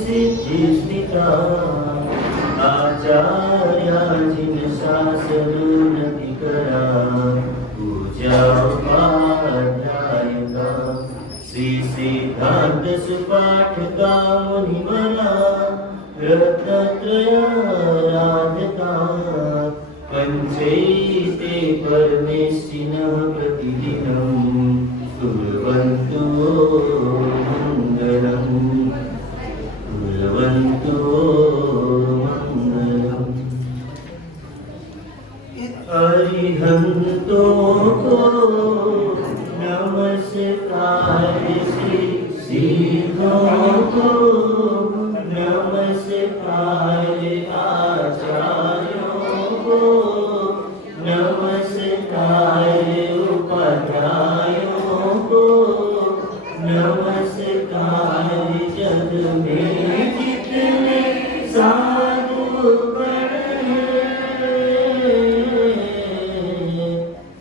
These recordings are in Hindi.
सिद्धिस्थिता आचार्या जिन शास्त्रोन्नतिकरा पूजा उपाध्यायका श्री सिद्धांत सुपाठका मुनिवरा रत्नत्रयाराधका पंचैते परमेष्ठिनः प्रतिदिनं कुर्वन्तु मङ्गलम् कुर्वन्तु मङ्गलम्। अरिहन्तो को नमस्कार सिद्धों को नमस्कार आचार्यों को नमस्कार उपाध्यायों को नमस्कार जग में जितने साधु गण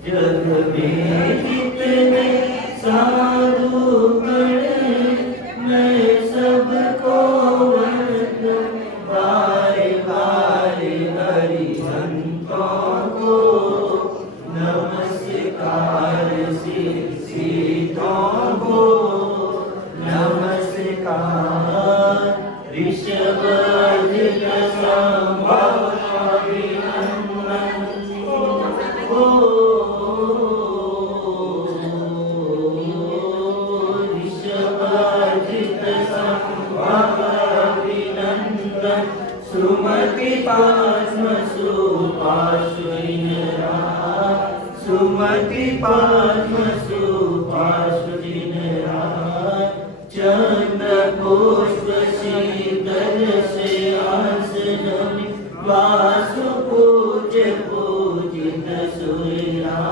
जग में जितने साधु गण मैं सबको वंदन बारे बारे हरिहंतों को नमस्कार सिद्धों को नमस्कार ऋषभर्जित संभव अभिनंदन को ऋषभर्जित संभव अभिनंदन सुमति पद्म सुपार्श्विनरा सुमति पद्म सुपार्श्विनरा चंद्र पुष्प शीतल से आसन वासु पूज्य पूजित सुरा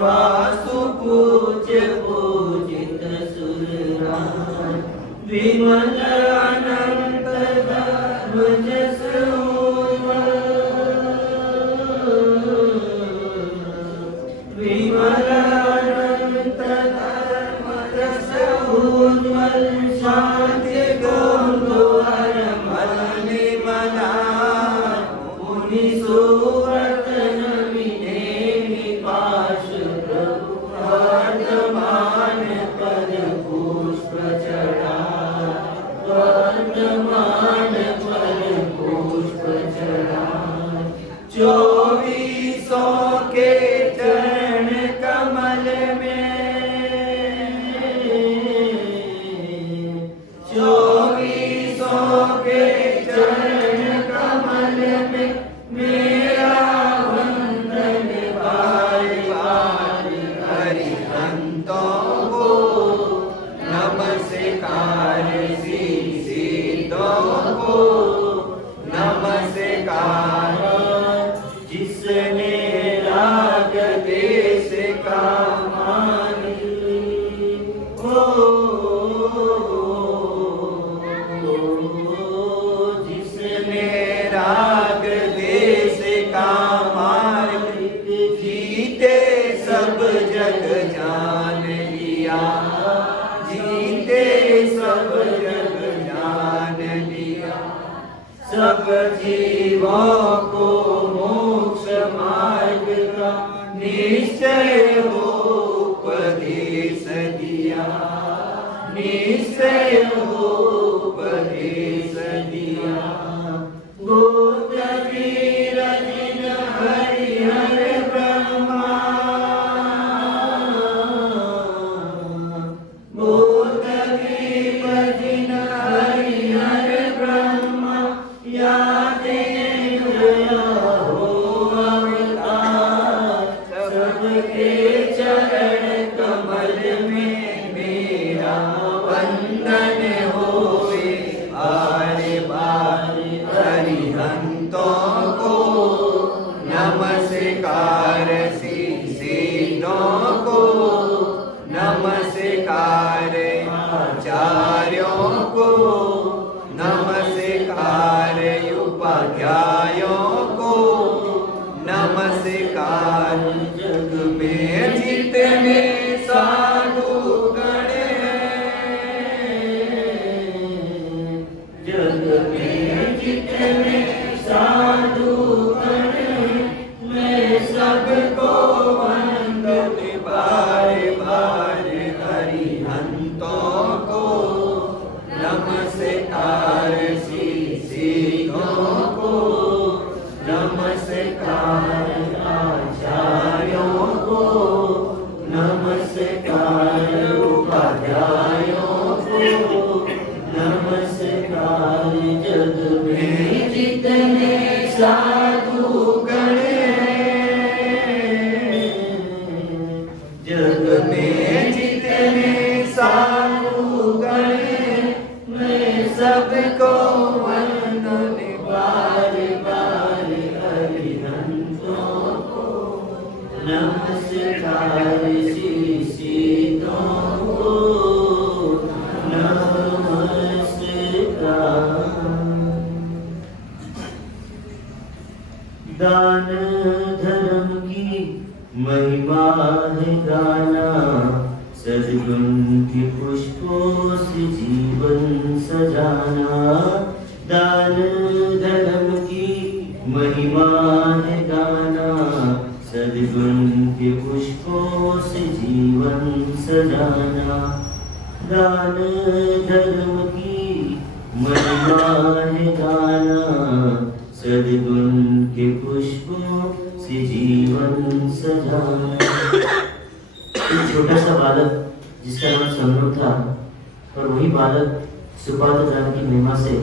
वासु पूज्य पूजित सुरा विमल अनंत धर्म जस विमल अनंत धर्म जस उज्ज्वल शांति गौरव मलने मना मुनि सुव्रत नमिने पाश प्रभु वर्तमान पद पुष्प चढ़ा वर्तमान पद पुष्प चढ़ा चौबीसों के चरण कमल में चौबीसों के चरण कमल में मेरा वंदन बार बार हरिहंतों को नमस्कार सिद्धों को नमस्कार जिसने राग देश का मान जिसने राग देश का मार्ग जीते सब जग जान लिया जीते सब जग जान लिया सब जीवों को मोक्ष मार्ग का निश्चय हो उपदेश दिया निश्चय हो उपदेश दिया गोत्रवीर जिन हरिहर ब्रह्मा गोत्रवीर जिन हरिहर ब्रह्मा या देव जग में जितने साधु गण हैं, मैं सबको वंदन बार बार अरिहंतों को, नमस्कार शिष्यों को, नमस्कार आचार्यों को, नमस्कार उपाध्यायों को, नमस्कार जग में जितने साधु गण हैं, जग में जितने साधु गण हैं, मैं सबको वंदन बार बार अरिहंतों को, नमस्कार शिष्यों को, दान धर्म की महिमा है गाना, सद्गुण के पुष्पों से जीवन सजाना। दान धर्म की महिमा है गाना, सद्गुण के पुष्पों से जीवन सजाना। दान धर्म की महिमा है गाना, सद्गुण के पुष्पों से जीवन सजाना। एक छोटा सा बालक जिसका नाम समरूप था, और वही बालक सुपात्र धर्म की महिमा से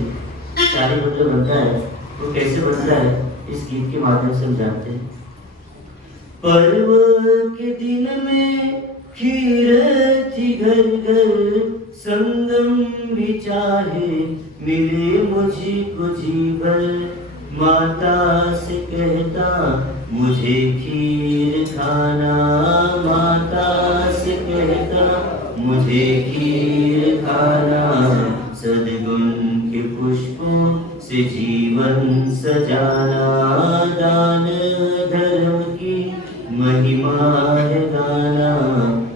चारिपुत्र बनता है। वो कैसे बनता है इस गीत के माध्यम से हम जानते हैं। पर्व के दिन में खीर थी घर घर, संगम भी चाहे मिले मुझको जी भर। माता से कहता मुझे खीर खाना, माता से कहता मुझे खीर खाना। सद्गुण के पुष्पों से जीवन सजाना। दान धर्म की महिमा है गाना,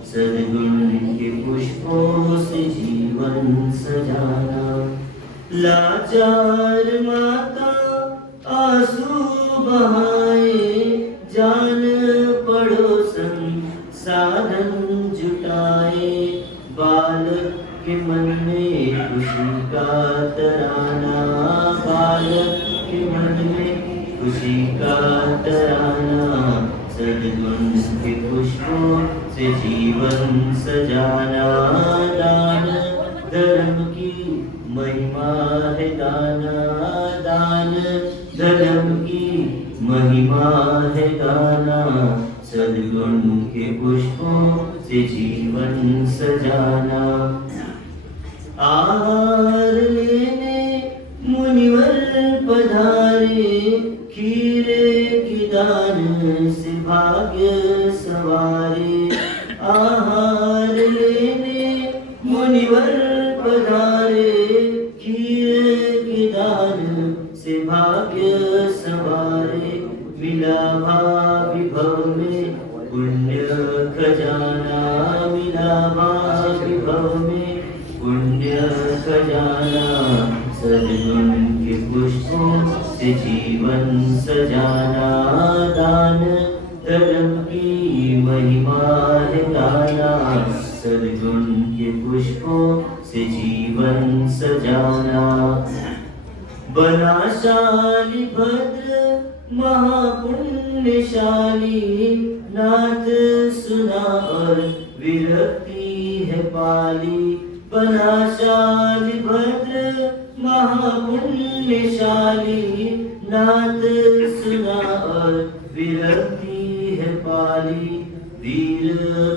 सद्गुण के पुष्पों से जीवन सजाना। लाचार माता आंसू बहाए, जान पड़ोसन साधन जुटाए। बालक के मन में खुशी का तराना, बालक के मन में खुशी का तराना। सद्गुण के पुष्पों से जीवन सजाना। दान धर्म की महिमा है गाना, दान धर्म की महिमा है गाना। सद्गुण के पुष्पों से जीवन सजाना। आहार लेने मुनिवर पधारे, खीरे की दान से भाग्य सवारे। आहार लेने मुनिवर पधारे, खीरे की दान से भाग्य सवारे। मिला भाविभव में पुण्य खजाना, मिला भाविभव में पुण्य खजाना। सद्गुण के पुष्पों से जीवन सजाना। दान धर्म की महिमा है गाना, सद्गुण के पुष्पों से जीवन सजाना। बना शाली भद्र महापुण्यशाली, नाथ सुना और विरक्ति है पाली। बना शाली भद्र महापुण्यशाली, नाथ सुना और विरक्ति है पाली। वीर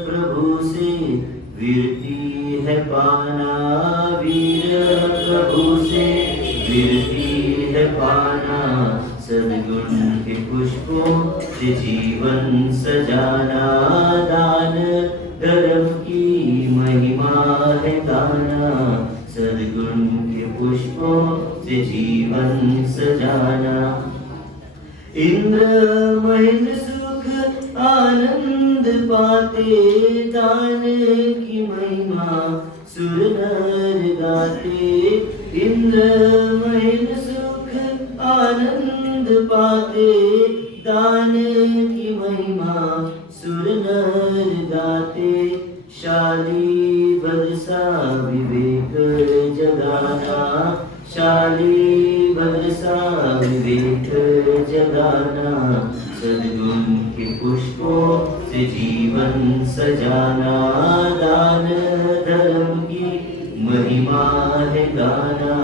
प्रभु से वीरती है पाना, वीर प्रभु से वीरती है पाना। सद्गुण के पुष्पों से जीवन सजाना। दान धर्म की महिमा है गाना, सद्गुण के पुष्पों से जीवन सजाना। इंद्र महेंद्र सुख आनंद पाते, दान की महिमा सुर नर गाते। इंद्रमय सुख आनंद पाते, दान की महिमा सुर नर गाते। शाली बरसा विवेक जगाना, शाली बरसा विवेक जगाना। सद्गुण के पुष्पों से जीवन सजाना, दान धर्म की महिमा है गाना।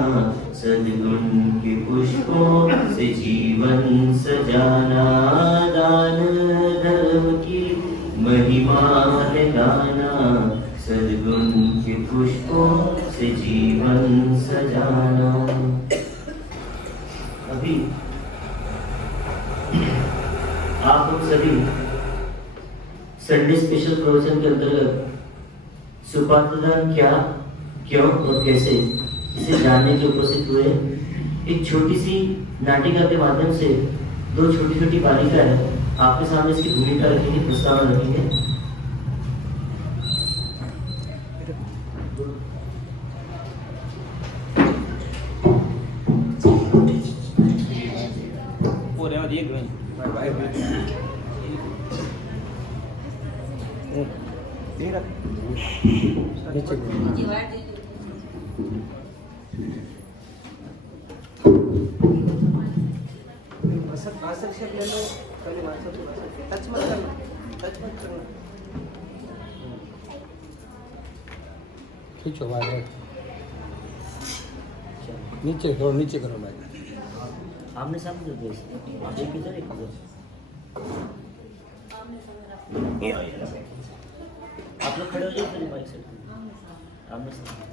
सद्गुण के पुष्पों से जीवन सजाना, दान धर्म की महिमा है गाना। सद्गुण के पुष्पों से जीवन सजाना। अभी आप हम सभी संडे स्पेशल प्रवचन के अंतर्गत सुपात्रदान क्या, क्यों और कैसे इसे जानने के उपस्थित हुए। एक छोटी सी नाटिका के माध्यम से दो छोटी छोटी बालिका है, आपके सामने इसकी भूमिका रखेंगे, प्रस्तावना रखेंगे। खींचो भाई, नीचे थोड़ा नीचे करो भाई। आमने सामने दो देश, आप एक इधर एक उधर। आप लोग खड़े हो जाओ फिर माइक से आमने सामने।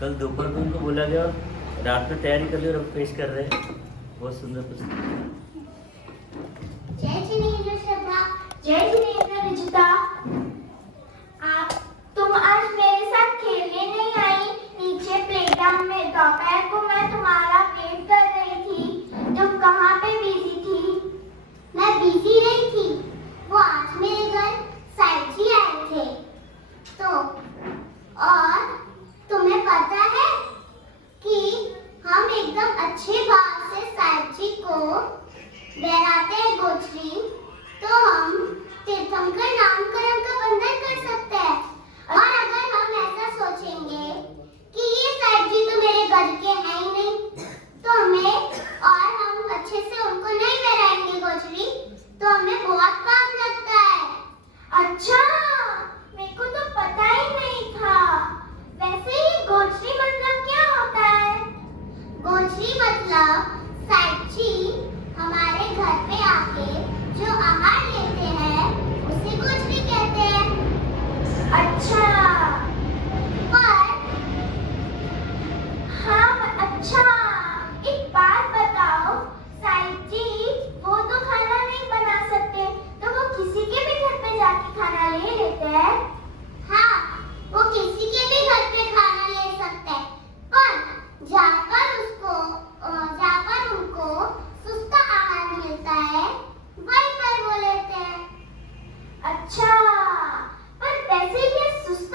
कल दोपहर को उनको बोला गया, रात में तैयारी कर ली और अब पेश कर रहे हैं। बहुत सुंदर प्रस्तुति। जय जिनेंद्र श्रद्धा, जय जिनेंद्र रिजिता। तुम आज मेरे साथ खेलने नहीं आई। नीचे प्लेग्राउंड में दोपहर को मैं तुम्हारा वेट कर रही थी। तुम कहाँ पे बिजी थी? मैं बिजी नहीं थी, वो आज मेरे घर साइड जी आए थे तो। और तुम्हें पता है कि हम एकदम अच्छे भाव से साहिब जी को बहराते हैं गोचरी, तो हम तीर्थंकर नामकरण का बंधन कर सकते हैं। और अगर हम ऐसा सोचेंगे कि ये साहिब जी तो मेरे घर के हैं ही नहीं, तो हमें और हम अच्छे से उनको नहीं बहराएंगे गोचरी, तो हमें बहुत काम लगता है। अच्छा, मेरे को तो पता ही नहीं था। वैसे ही गोचरी मतलब क्या होता है? गोचरी मतलब साहिब जी हमारे घर पे आके जो आहार लेते हैं उसे गोचरी कहते हैं। अच्छा, पर अच्छा, एक बात बताओ, साहिब जी वो तो खाना नहीं बना सकते, तो वो किसी के भी घर पे जाके खाना ले लेते हैं? हाँ, वो किसी के भी घर पे खाना ले सकते हैं, पर जाकर उनको सुस्ता आहार मिलता है, वहीं पर वो लेते हैं। अच्छा, पर वैसे ये सुस्ता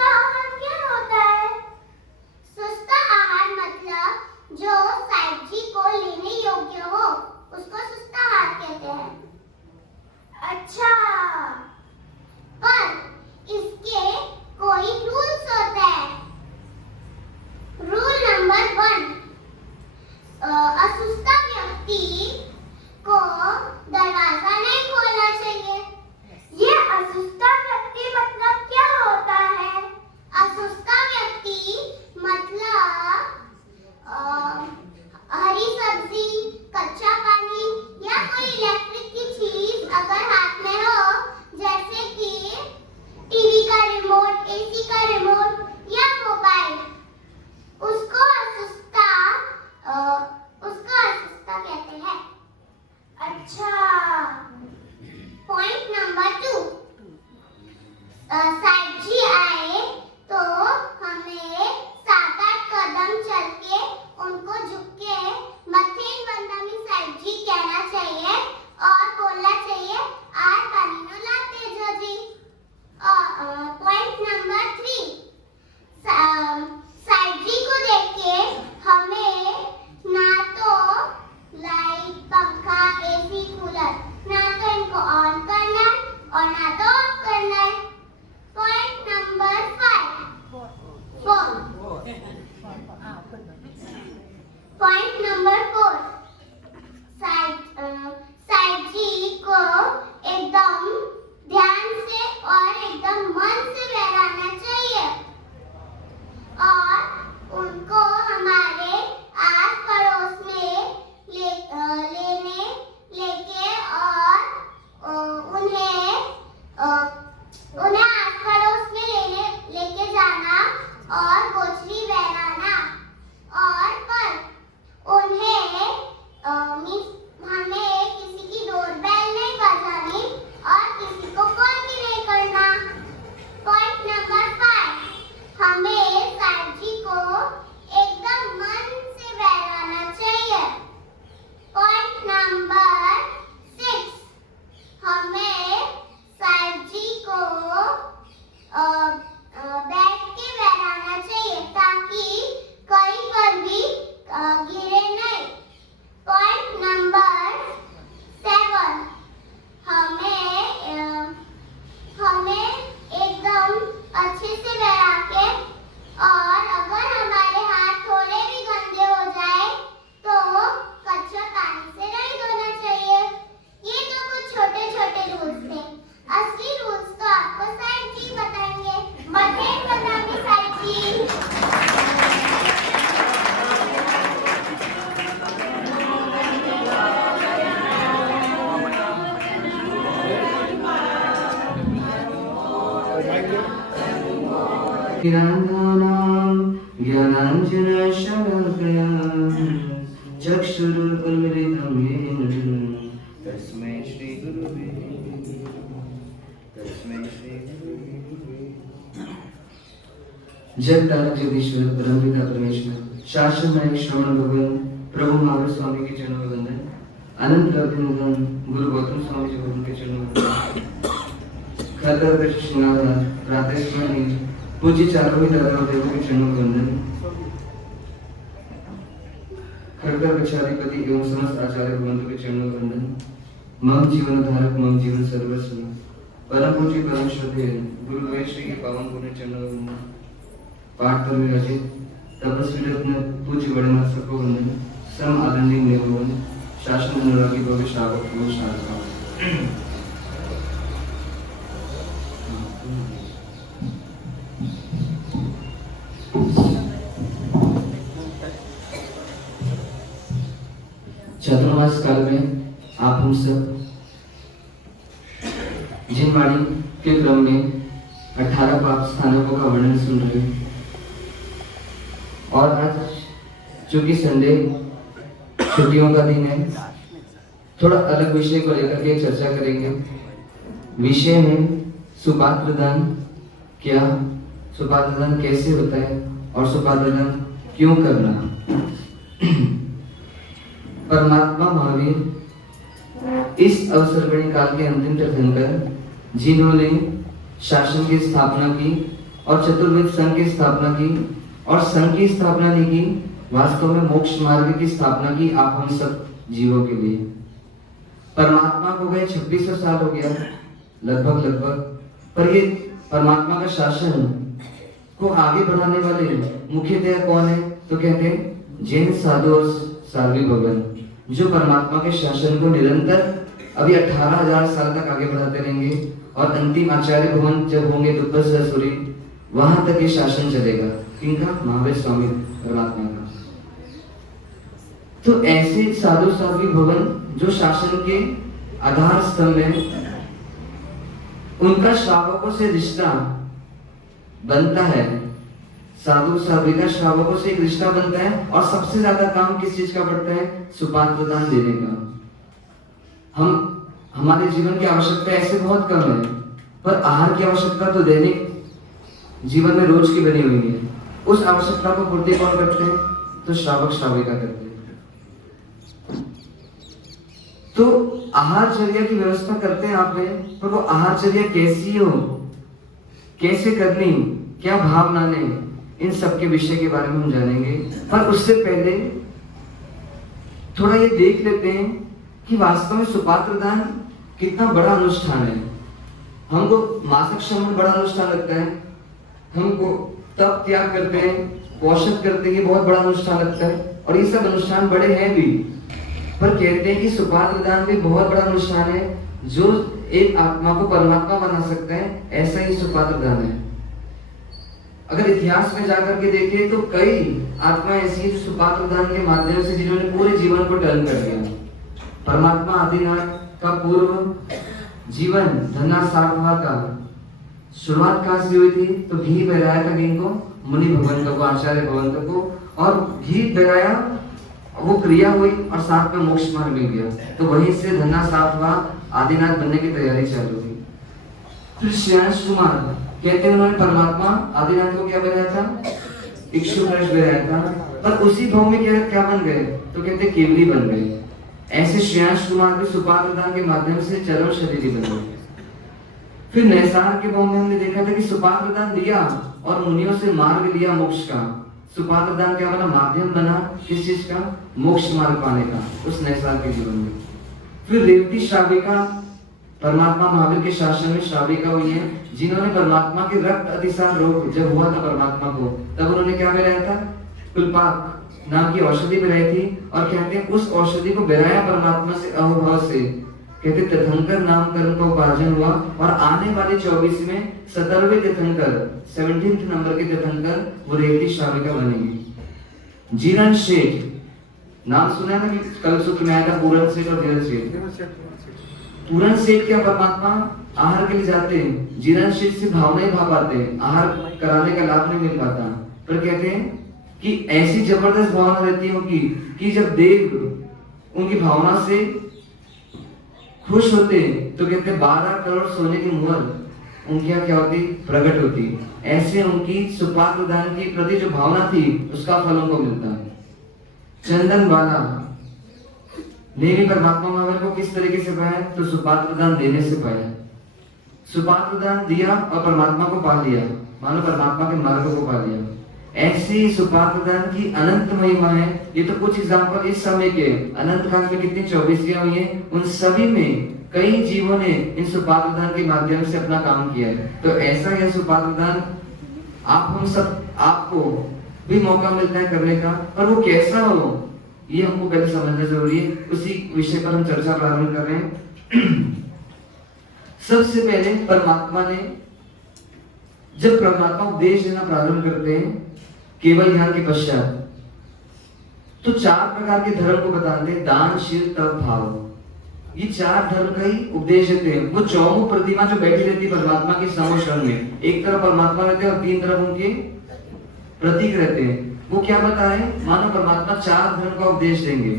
ज्ञानानां ज्ञानाञ्जनशलाकया चक्षुरुन्मीलितं येन तस्मै श्रीगुरुवे जब तारक जगदीश्वर परमपिता परमेश्वर शासन नायक श्रवण भगवान प्रभु महावीर स्वामी के चरणों में वंदन। अनंत अभिनंदन गुरु गौतम स्वामी जी भगवान के चरणों में खतर कृष्णनाथ राधेश्वरी पूज्य चारों ही दादा देवों के चरणों में वंदन। खड़कर कक्षाधिपति एवं समस्त आचार्य भगवंतों के चरणों में वंदन। मम जीवन धारक मम जीवन सर्वस्व परम पूज्य परम श्रद्धेय गुरु वैश्री के पावन पुण्य चरणों में वंदन। पाठ पर विराजित तपस्वी रत्न पूज्य बड़े नाथ सबको वंदन। सम आदरणीय नेमवन शासन अनुरागी भव्य श्रावक को शारदा। चातुर्मास काल में आप हम सब जिन वाणी के क्रम में 18 पाप स्थानकों का वर्णन सुन रहे हैं और आज चूंकि संडे छुट्टियों का दिन है, थोड़ा अलग विषय को लेकर के चर्चा करेंगे। विषय में सुपात्र दान क्या, सुपात्र दान कैसे होता है और सुपात्र दान क्यों करना। परमात्मा महावीर इस अवसर्पणी काल के अंतिम तीर्थंकर जिन्होंने शासन की स्थापना की और चतुर्वेद संघ की स्थापना की और संघ की स्थापना नहीं की, वास्तव में मोक्ष मार्ग की स्थापना की आप हम सब जीवों के लिए। परमात्मा को गए 2600 साल हो गया लगभग, पर ये परमात्मा का शासन को आगे बढ़ाने वाले मुख्यतः कौन है, तो कहते हैं जैन साधु और साध्वी भगवान, जो परमात्मा के शासन को निरंतर अभी 18,000 साल तक आगे बढ़ाते रहेंगे और अंतिम आचार्य भवन जब होंगे दुर्गा सरस्वती, वहां तक ये शासन चलेगा। इनका महावीर स्वामी परमात्मा का। तो ऐसे साधु साध्वी भवन जो शासन के आधार स्तंभ है, उनका श्रावकों से रिश्ता बनता है। साधु साध्वी का श्रावकों से एक रिश्ता बनता है और सबसे ज्यादा काम किस चीज का पड़ता है, सुपात्र दान देने का। हमारे जीवन की आवश्यकता ऐसे बहुत कम है, पर आहार की आवश्यकता तो दैनिक जीवन में रोज की बनी हुई है। उस आवश्यकता को पूर्ति कौन करते हैं, तो श्रावक श्राविका करते हैं। तो आहारचर्या की व्यवस्था करते हैं आप में, पर वो आहारचर्या कैसी हो, कैसे करनी, क्या भाव लाने, इन सब के विषय के बारे में हम जानेंगे। पर उससे पहले थोड़ा ये देख लेते हैं कि वास्तव में सुपात्र दान कितना बड़ा अनुष्ठान है। हमको मासिक श्रमण बड़ा अनुष्ठान लगता है, हमको तप त्याग करते हैं, पोषण करते हैं, बहुत बड़ा अनुष्ठान लगता है और ये सब अनुष्ठान बड़े हैं भी, पर कहते हैं कि सुपात्र दान भी बहुत बड़ा अनुष्ठान है। जो एक आत्मा को परमात्मा बना सकता है, ऐसा ही सुपात्र दान है। अगर इतिहास में जाकर के देखें तो कई आत्माएं ऐसी हैं जो सुपात्र दान के माध्यम से जिन्होंने पूरे जीवन को टर्न कर दिया। परमात्मा आदिनाथ का पूर्व जीवन धन्ना सार्थवा का शुरुआत कहाँ से हुई थी, तो घी बहराया था इनको मुनि भगवंतों को, आचार्य भगवंतों को, और घी बहराया, वो क्रिया हुई और साथ में मोक्ष मार्ग मिल गया। तो वहीं से धन्ना सार्थवा आदिनाथ बनने की तैयारी चालू हुई। फिर श्रेयांश कुमार कहते हैं उन्होंने परमात्मा आदिनाथ को क्या बनाया था, इक्षुमनुष्य बनाया था, पर उसी भाव में क्या बन गए, तो कहते केवली बन गए। ऐसे श्रेयांश कुमार भी सुपात्र दान के माध्यम से चरम शरीरी बन गए। फिर नैसार के भाव में हमने देखा था कि सुपात्र दान दिया और मुनियों से मार्ग लिया मोक्ष का। सुपात्र दान क्या बना, माध्यम बना किस चीज का, मोक्ष मार्ग पाने का, उस नैसार के जीवन में। फिर रेवती श्राविका परमात्मा महावीर के शासन में श्राविका हुई है, जिन्होंने परमात्मा के रक्त अतिसार रोग जब हुआ था परमात्मा को, तब उन्होंने क्या बनाया था, कुलपाक नाम की औषधि बनाई थी। और कहते हैं उस औषधि को बनाया परमात्मा से अहोभाव से, कहते तीर्थंकर नाम कर्म का उपार्जन हुआ। और आने वाले 24 में 17वें तीर्थंकर 17th नंबर के तीर्थंकर वो रेवती श्राविका बनेंगे। जीरण सेठ नाम सुना है ना, कि कल सूत्र में आया था, पूरन सेठ और धीरज सेठ। पूर्ण सेठ क्या परमात्मा आहार के लिए जाते हैं, जीर्ण सेठ से भावना ही भाव पाते हैं, आहार कराने का लाभ नहीं मिल पाता। पर कहते हैं कि ऐसी जबरदस्त भावना रहती है उनकी कि जब देव उनकी भावना से खुश होते तो कहते 12 करोड़ सोने की मुहर उनकी यहाँ क्या होती, प्रकट होती। ऐसे उनकी सुपात्र दान के प्रति जो भावना थी उसका फल उनको मिलता है। चंदन वाला ने भी परमात्मा महावीर को किस तरीके से पाया, तो सुपात्र दान देने से पाया। सुपात्र दान दिया और परमात्मा को पा लिया, मानो परमात्मा के मार्ग को पा लिया। ऐसी सुपात्र दान की अनंत महिमा है। ये तो कुछ एग्जाम्पल इस समय के, अनंत काल में कितनी 24 हुई है, उन सभी में कई जीवों ने इन सुपात्र दान के माध्यम से अपना काम किया है। तो ऐसा यह सुपात्र दान आप हम सब, आपको भी मौका मिलता है करने का, और वो कैसा हो ये हमको पहले समझना जरूरी है। उसी विषय पर हम चर्चा प्रारंभ कर रहे हैं। सबसे पहले परमात्मा ने, जब परमात्मा उपदेश देना प्रारंभ करते हैं केवल ध्यान के पश्चात, तो 4 प्रकार के धर्म को बताते हैं, दान, शील, तप, भाव। ये 4 धर्म का ही उपदेश देते हैं। वो चौमुख प्रतिमा जो बैठी रहती है परमात्मा के समोषण में, एक तरफ परमात्मा रहते हैं और 3 तरफ उनके प्रतीक रहते हैं। वो क्या बता रहे हैं, मानो परमात्मा 4 धर्म का उपदेश देंगे।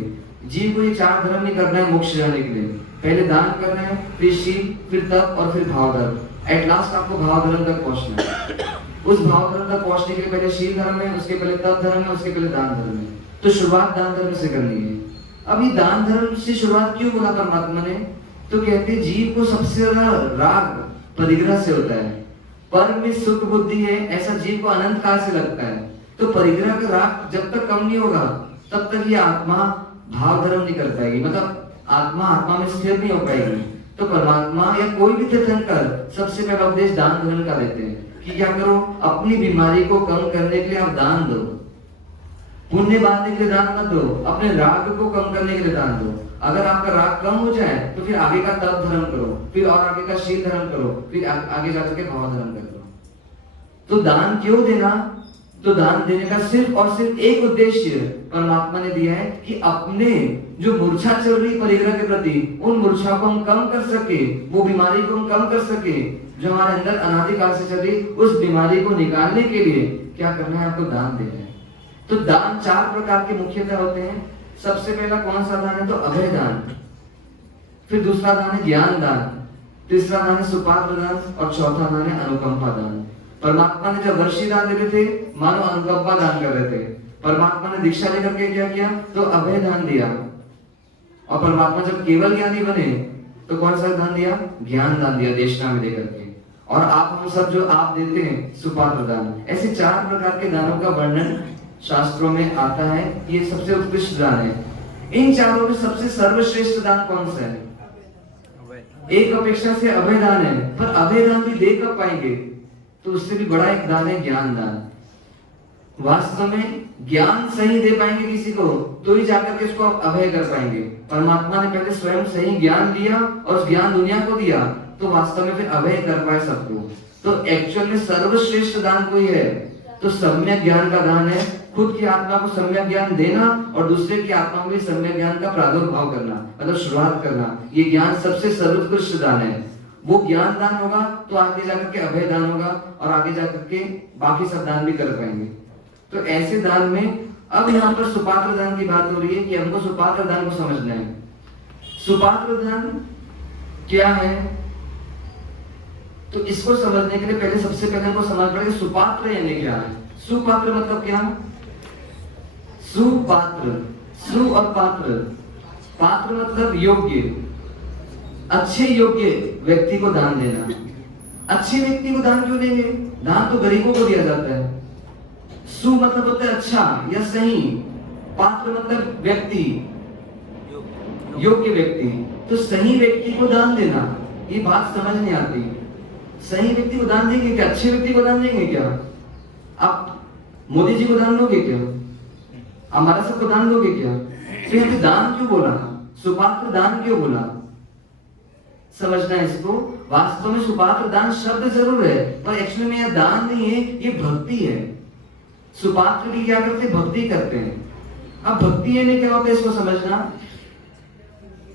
जीव को ये 4 धर्म नहीं करना है मोक्ष जाने के लिए। पहले दान करना है, फिर शील, फिर तप और फिर भाव धर्म। एट लास्ट आपको भाव धर्म तक पहुंचना है। उस भाव धर्म तक पहुंचने के लिए पहले शील धर्म है, उसके पहले तप धर्म है, उसके पहले दान धर्म है। तो शुरुआत दान धर्म से करनी है। अब ये दान धर्म से शुरुआत क्यों बोला परमात्मा ने, तो कहते हैं जीव को सबसे ज्यादा राग परिग्रह से होता है। पर में सुख बुद्धि है, ऐसा जीव को अनंत काल से लगता है। तो परिग्रह का राग जब तक कम नहीं होगा तब तक ये आत्मा भाव धर्म नहीं कर पाएगी, मतलब आत्मा में स्थिर नहीं हो पाएगी। तो परमात्मा या कोई भी तीर्थंकर सबसे पहला उपदेश दान धर्म का देते हैं कि क्या करो, अपनी बीमारी को कम करने के लिए आप दान दो। पुण्य बांधने के लिए दान मत दो, अपने राग को कम करने के लिए दान दो। अगर आपका राग कम हो जाए तो फिर आगे का तप धर्म करो, फिर और आगे का शील धर्म करो, फिर आगे जाकर के भाव धर्म करो। तो दान क्यों देना, तो दान देने का सिर्फ और सिर्फ एक उद्देश्य परमात्मा ने दिया है कि अपने जो मूर्छा चल रही परिग्रह के प्रति, उन मूर्छा को हम कम कर सके, वो बीमारी को हम कम कर सके जो हमारे अंदर अनादिकाल से चली, उस बीमारी को निकालने के लिए क्या करना है, आपको दान देना है। तो दान 4 प्रकार के मुख्यतः होते हैं। सबसे पहला कौन सा दान है, तो अभय दान, फिर दूसरा दान है ज्ञान दान, तीसरा दान है सुपात्र दान और चौथा दान है अनुकंपा दान। परमात्मा ने जब वर्षी दान दे रहे थे मानो अनुकंपा दान कर रहे थे। परमात्मा ने दीक्षा लेकर के क्या किया, तो अभय दान दिया। और परमात्मा जब केवल ज्ञानी बने तो कौन सा दान दिया, ज्ञान दान दिया देशना में देकर के। और आप हम सब जो आप देते हैं सुपात्र दान। ऐसे 4 प्रकार के दानों का वर्णन शास्त्रों में आता है। ये सबसे उत्कृष्ट दान है। इन चारों में सबसे सर्वश्रेष्ठ दान कौन सा है, एक अपेक्षा से अभय दान है। पर अभय दान भी दे कब पाएंगे, तो उससे भी बड़ा एक दान है ज्ञान दान। वास्तव में ज्ञान सही दे पाएंगे किसी को तो ही जाकर के उसको अभय कर पाएंगे। परमात्मा ने पहले स्वयं सही ज्ञान दिया और उस ज्ञान दुनिया को दिया, तो वास्तव में फिर अभय कर पाए सबको। तो एक्चुअल में सर्वश्रेष्ठ दान कोई है तो सम्यक ज्ञान का दान है। खुद की आत्मा को सम्यक ज्ञान देना और दूसरे की आत्मा में सम्यक ज्ञान का प्रादुर्भाव करना, मतलब शुरुआत करना, ये ज्ञान सबसे सर्वोत्कृष्ट दान है। वो ज्ञान दान होगा तो आगे जाकर के अभय दान होगा और आगे जाकर के बाकी सब दान भी कर पाएंगे। तो ऐसे दान में अब यहाँ पर सुपात्र दान की बात हो रही है कि हमको सुपात्र दान को समझना है। सुपात्र दान क्या है, तो इसको समझने के लिए पहले सबसे पहले हमको समझ पड़ेगा सुपात्र यानी क्या है। सुपात्र मतलब क्या, सुपात्र, सु और पात्र, पात्र मतलब योग्य, अच्छे योग्य व्यक्ति को दान देना। अच्छे व्यक्ति को दान क्यों देंगे, दान तो गरीबों को दिया जाता है। सु मतलब होता है अच्छा या सही, पात्र मतलब व्यक्ति, योग्य व्यक्ति। तो सही व्यक्ति को दान देना, ये बात समझ नहीं आती। सही व्यक्ति को दान देंगे क्या, अच्छे व्यक्ति को दान देंगे क्या, आप मोदी जी को दान दोगे क्या, हमारा सबको दान दोगे क्या। तो यहाँ पे दान क्यों बोला, सुपात्र दान क्यों बोला, समझना है इसको। वास्तव में सुपात्र दान शब्द जरूर है पर एक्चुअली में यह दान नहीं है, ये भक्ति है। सुपात्र की क्या करते, भक्ति करते हैं। अब भक्ति यानी क्या होता है इसको समझना।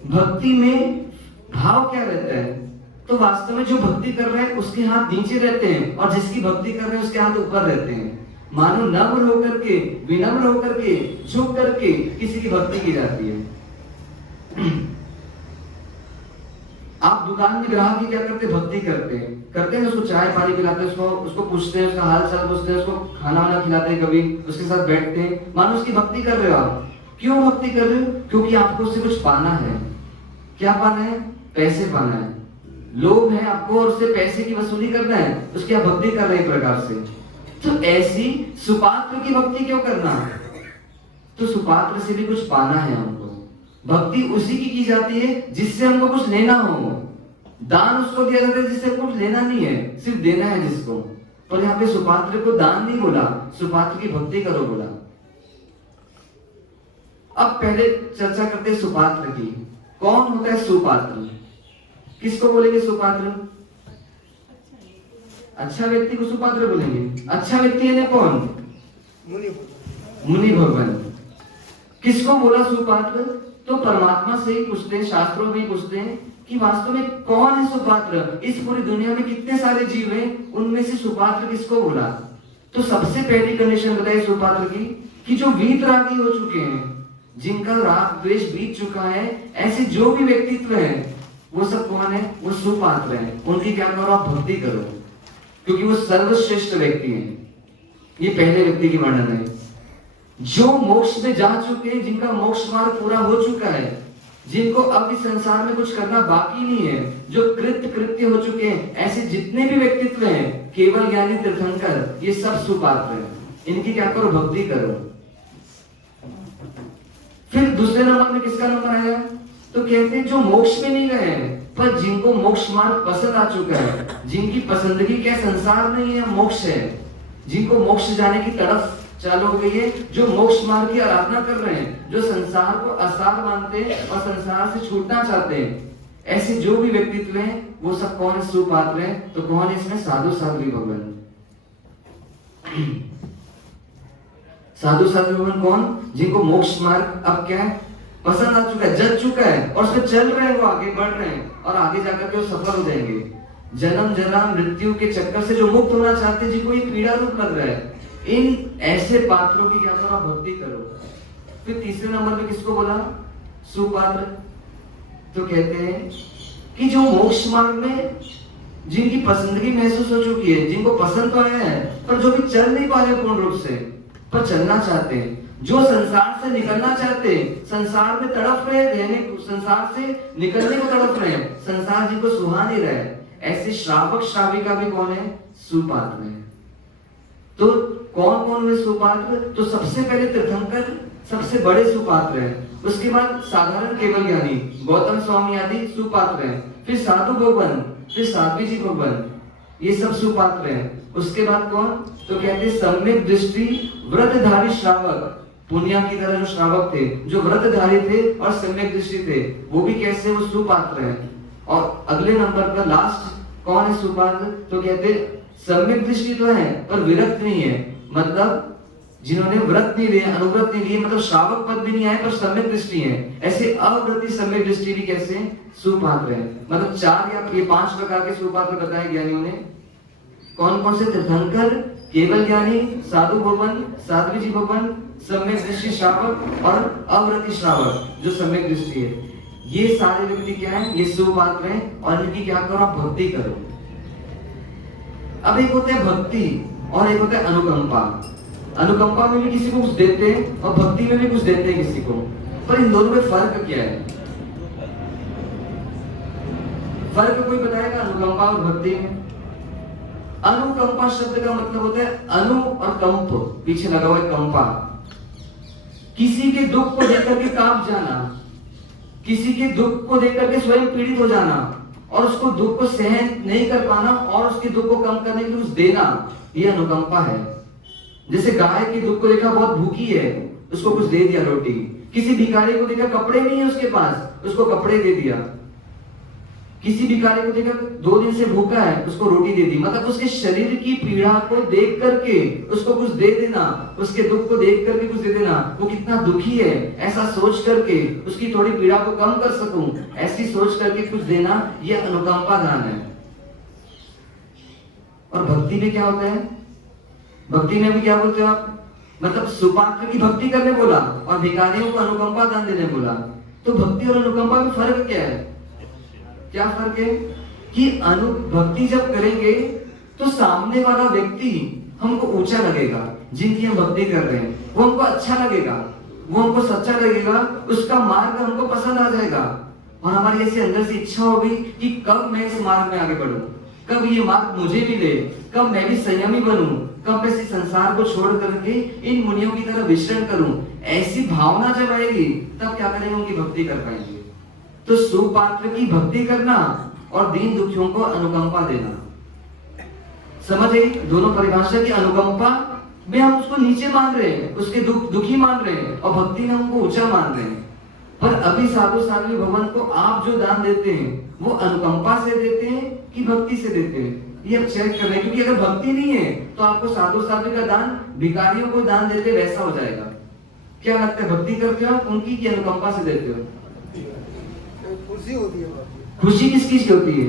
भक्ति में भाव क्या रहता है? तो वास्तव में जो भक्ति कर रहा है उसके हाथ नीचे रहते हैं और जिसकी भक्ति कर रहे हैं उसके हाथ ऊपर रहते हैं। मानो नम्र होकर के, विनम्र होकर के, झुक करके किसी की भक्ति की जाती है। आप दुकान में ग्राहक की क्या करते हैं? भक्ति करते हैं, उसको चाय पानी पिलाते हैं, उसको पूछते हैं, उसका हाल चाल पूछते हैं, उसको खाना वाना खिलाते हैं, कभी उसके साथ बैठते हैं, मानो उसकी भक्ति कर रहे हो आप। क्यों भक्ति कर रहे हो? क्योंकि आपको उससे कुछ पाना है। क्या पाना है? पैसे पाना है, लोभ है आपको और उससे पैसे की वसूली करना है, उसकी आप भक्ति कर रहे हैं प्रकार से। तो ऐसी सुपात्र की भक्ति क्यों करना? तो सुपात्र से भी कुछ पाना है हमको। भक्ति उसी की जाती है जिससे हमको कुछ लेना हो। दान उसको दिया जाता है जिससे कुछ लेना नहीं है, सिर्फ देना है जिसको। पर यहाँ पे सुपात्र को दान नहीं बोला, सुपात्र की भक्ति करो बोला। अब पहले चर्चा करते हैं सुपात्र की। कौन होता है सुपात्र? किसको बोलेंगे सुपात्र? अच्छा व्यक्ति को सुपात्र बोलेंगे। अच्छा व्यक्ति है ना कौन? मुनि भगवान। किसको बोला सुपात्र? तो परमात्मा से ही पूछते हैं, शास्त्रों में ही पूछते हैं कि वास्तव में कौन है सुपात्र? इस पूरी दुनिया में कितने सारे जीव हैं, उनमें से सुपात्र किसको बोला? तो सबसे पहली कंडीशन बताई सुपात्र की कि जो वीतरागी हो चुके हैं, जिनका राग द्वेष बीत चुका है, ऐसे जो भी व्यक्तित्व है वो सब कौन है? वो सुपात्र है। उनकी क्या करो? आप भक्ति करो, क्योंकि वो सर्वश्रेष्ठ व्यक्ति हैं। ये पहले व्यक्ति की वर्णन है। जो मोक्ष में जा चुके हैं, जिनका मोक्ष मार्ग पूरा हो चुका है, जिनको अब इस संसार में कुछ करना बाकी नहीं है, जो कृत्य हो चुके हैं, ऐसे जितने भी व्यक्तित्व हैं, केवल ज्ञानी तीर्थंकर, ये सब सुपात्र हैं। इनकी क्या करो? भक्ति करो। फिर दूसरे नंबर में किसका नंबर आया? तो कहते हैं जो मोक्ष में नहीं गए हैं, पर जिनको मोक्ष मार्ग पसंद आ चुका है, जिनकी पसंदगी क्या संसार नहीं है, मोक्ष है, जिनको मोक्ष जाने की तरफ चालू हो गई है, जो मोक्ष मार्ग की आराधना कर रहे हैं, जो संसार को असार मानते हैं और संसार से छूटना चाहते हैं, ऐसे जो भी व्यक्तित्व हैं वो सब कौन है? सुपात्र हैं। तो कौन है इसमें? साधु साध्वी भगवान। साधु साध्वी भगवान कौन? जिनको मोक्ष मार्ग अब क्या है? पसंद आ चुका है, जज चुका है और उसमें चल रहे हैं, वो आगे बढ़ रहे हैं और आगे जाकर के वो सफल हो जाएंगे। जन्म जरा मृत्यु के चक्कर से जो मुक्त होना चाहते हैं, जिनको ये पीड़ा रूप लग रहा है, इन ऐसे पात्रों की क्या करो? भक्ति करो। फिर तीसरे नंबर पे किसको बोला? सुपात्र। तो कहते हैं कि जो मोक्ष मार्ग में जिनकी पसंदगी महसूस हो चुकी है, जिनको पसंद तो है पर जो भी चल नहीं पा रहे पूर्ण रूप से, पर चलना चाहते हैं, जो संसार से निकलना चाहते हैं, संसार में तड़प रहे रहने, संसार से निकलने को तड़प रहे हैं, संसार जिनको सुहा नहीं रहा है, ऐसे श्रावक श्राविका भी कौन है? सुपात्र है। तो कौन कौन हुए सुपात्र? तो सबसे पहले तीर्थंकर सबसे बड़े सुपात्र हैं, उसके बाद साधारण केवल ज्ञानी गौतम स्वामी आदि सुपात्र हैं, फिर साधु भगवान, फिर साध्वी जी भगवान, ये सब सुपात्र हैं। उसके बाद कौन? तो कहते हैं सम्यक दृष्टि व्रतधारी श्रावक। पुण्या की तरह जो श्रावक थे, जो व्रतधारी थे और सम्यक दृष्टि थे, वो भी कैसे? वो सुपात्र हैं। और अगले नंबर पर लास्ट कौन है सुपात्र? तो कहते सम्यक दृष्टि तो है पर विरक्त नहीं है, मतलब जिन्होंने व्रत नहीं लिया, अनुव्रत नहीं लिए, मतलब श्रावक पद भी नहीं आए पर सम्यक दृष्टि है। ऐसे अव्रती सम्यक दृष्टि भी कैसे? सुपात्र है। मतलब 4 या 5 प्रकार के सुपात्र बताए ज्ञानियों ने। कौन कौन से? तीर्थंकर, केवल ज्ञानी, साधु भगवान, साध्वी जी भगवान, सम्यक दृष्टि श्रावक और अव्रती श्रावक जो सम्यक दृष्टि है। ये सारे व्यक्ति क्या है? ये सुपात्र हैं और इनकी क्या करो? आप भक्ति करो। अब एक होता है भक्ति और एक होता है अनुकंपा। अनुकंपा में भी किसी को कुछ देते हैं और भक्ति में भी कुछ देते हैं किसी को, पर इन दोनों में फर्क क्या है? फर्क कोई बताएगा अनुकंपा और भक्ति में? अनुकंपा शब्द का मतलब होता है अनु और कंप, पीछे लगा हुआ है कंपा, किसी के दुख को देख करके कांप जाना, किसी के दुख को देख करके स्वयं पीड़ित हो जाना और उसको दुख को सहन नहीं कर पाना और उसके दुख को कम करने के लिए कुछ देना, ये अनुकंपा है। जैसे गाय के दुख को देखा बहुत भूखी है, उसको कुछ दे दिया रोटी। किसी भिखारी को देखा कपड़े नहीं है उसके पास, उसको कपड़े दे दिया। किसी भिखारी को देखा 2 दिन से भूखा है, उसको रोटी दे दी, मतलब उसके शरीर की पीड़ा को देख करके उसको कुछ दे देना, उसके दुख को देख करके कुछ दे देना, वो कितना दुखी है ऐसा सोच करके उसकी थोड़ी पीड़ा को कम कर सकूं, ऐसी सोच करके कुछ देना, ये अनुकंपा दान है। और भक्ति में क्या होता है? भक्ति में भी क्या बोलते हो आप? मतलब सुपात्र की भक्ति करने बोला और भिखारियों को अनुकंपा दान देने बोला। तो भक्ति और अनुकंपा में फर्क क्या है? क्या फर्क है कि भक्ति जब करेंगे तो सामने वाला व्यक्ति हमको ऊंचा लगेगा, जिनकी हम भक्ति कर रहे हैं वो हमको अच्छा लगेगा, वो हमको सच्चा लगेगा, उसका मार्ग हमको पसंद आ जाएगा और हमारी ऐसी अंदर से इच्छा होगी कि कब मैं इस मार्ग में आगे बढ़ूं, कब ये मार्ग मुझे मिले, कब मैं भी संयमी बनूं, कब मैं इस संसार को छोड़ करके इन मुनियों की तरह विचरण करूं। ऐसी भावना जब आएगी तब क्या करेंगे? उनकी भक्ति कर पाएंगे। तो सुपात्र की भक्ति करना और दीन दुखियों को अनुकंपा देना, समझ आई दोनों परिभाषा की? अनुकंपा में हम उसको नीचे मान रहे हैं, उसके दुखी मान रहे हैं, और भक्ति में हमको ऊंचा मान रहे हैं। पर अभी साधु साध्वी भवन को आप जो दान देते हैं वो अनुकंपा से देते हैं कि भक्ति से देते हैं, ये आप चेक कर रहे हैं। क्योंकि अगर भक्ति नहीं है तो आपको साधु साध्वी का दान भिखारियों को दान देते वैसा हो जाएगा। क्या लगता है, भक्ति करते हो उनकी कि अनुकंपा से देते हो? खुशी होती है, खुशी किस चीज की होती है?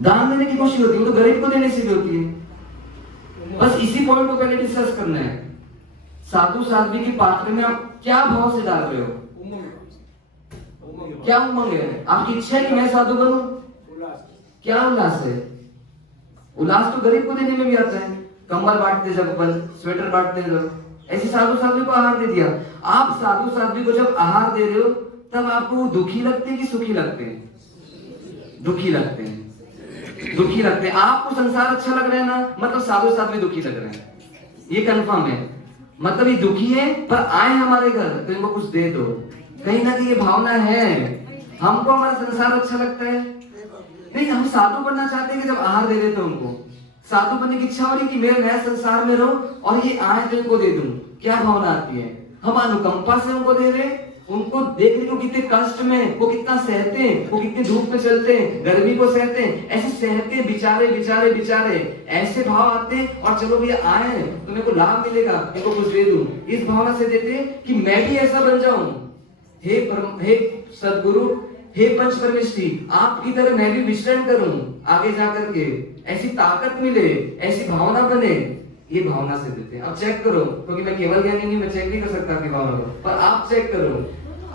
दान देने की खुशी होती है, वो तो गरीब को देने से भी होती है। बस इसी पॉइंट को पहले डिस्कस करना है। साधु साध्वी की पात्र में आप क्या भाव से डाल रहे हो? क्या उमंग है? आपकी इच्छा है कि मैं साधु बनूं? क्या उल्लास है? उल्लास तो गरीब को देने में भी आता है। कंबल बांटते जब अपन, स्वेटर बांटते जब, ऐसे साधु साध्वी को आहार दे दिया। आप साधु साध्वी को जब आहार दे रहे हो तब आपको वो दुखी लगते हैं कि सुखी लगते हैं? दुखी लगते हैं, दुखी लगते हैं। आपको संसार अच्छा लग रहा है ना, मतलब साधु साध्वी दुखी लग रहे हैं, ये कंफर्म है। मतलब ये दुखी है पर आए हमारे घर तो इनको कुछ दे दो, कहीं ना कहीं ये भावना है। हमको हमारा संसार अच्छा लगता है नहीं, हम साधु बनना चाहते हैं कि जब आहार दे देते उनको साधु बनने की इच्छा हो रही कि मेरे नए संसार में रहो और ये आए तो इनको दे दूं। क्या भावना आती है? हम अनुकंपा से उनको दे रहे, उनको देख रहे हो कितने कष्ट में, वो कितना सहते हैं, वो कितने धूप में चलते हैं, गर्मी को सहते हैं, ऐसे सहते हैं बेचारे बेचारे बेचारे, ऐसे भाव आते हैं। और चलो भैया आए तो मेरे को लाभ मिलेगा, इनको कुछ दे दूं, इस भावना से देते हैं कि मैं भी ऐसा बन जाऊं। हे सदगुरु, हे पंच परमेष्ठी, आपकी तरह मैं भी विचरण करूं आगे जाकर के, ऐसी ताकत मिले, ऐसी भावना बने, ये भावना से देते हैं। अब चेक करो, क्योंकि मैं केवल ज्ञानी नहीं, मैं चेक नहीं कर सकता आपकी भावना को, पर आप चेक करो।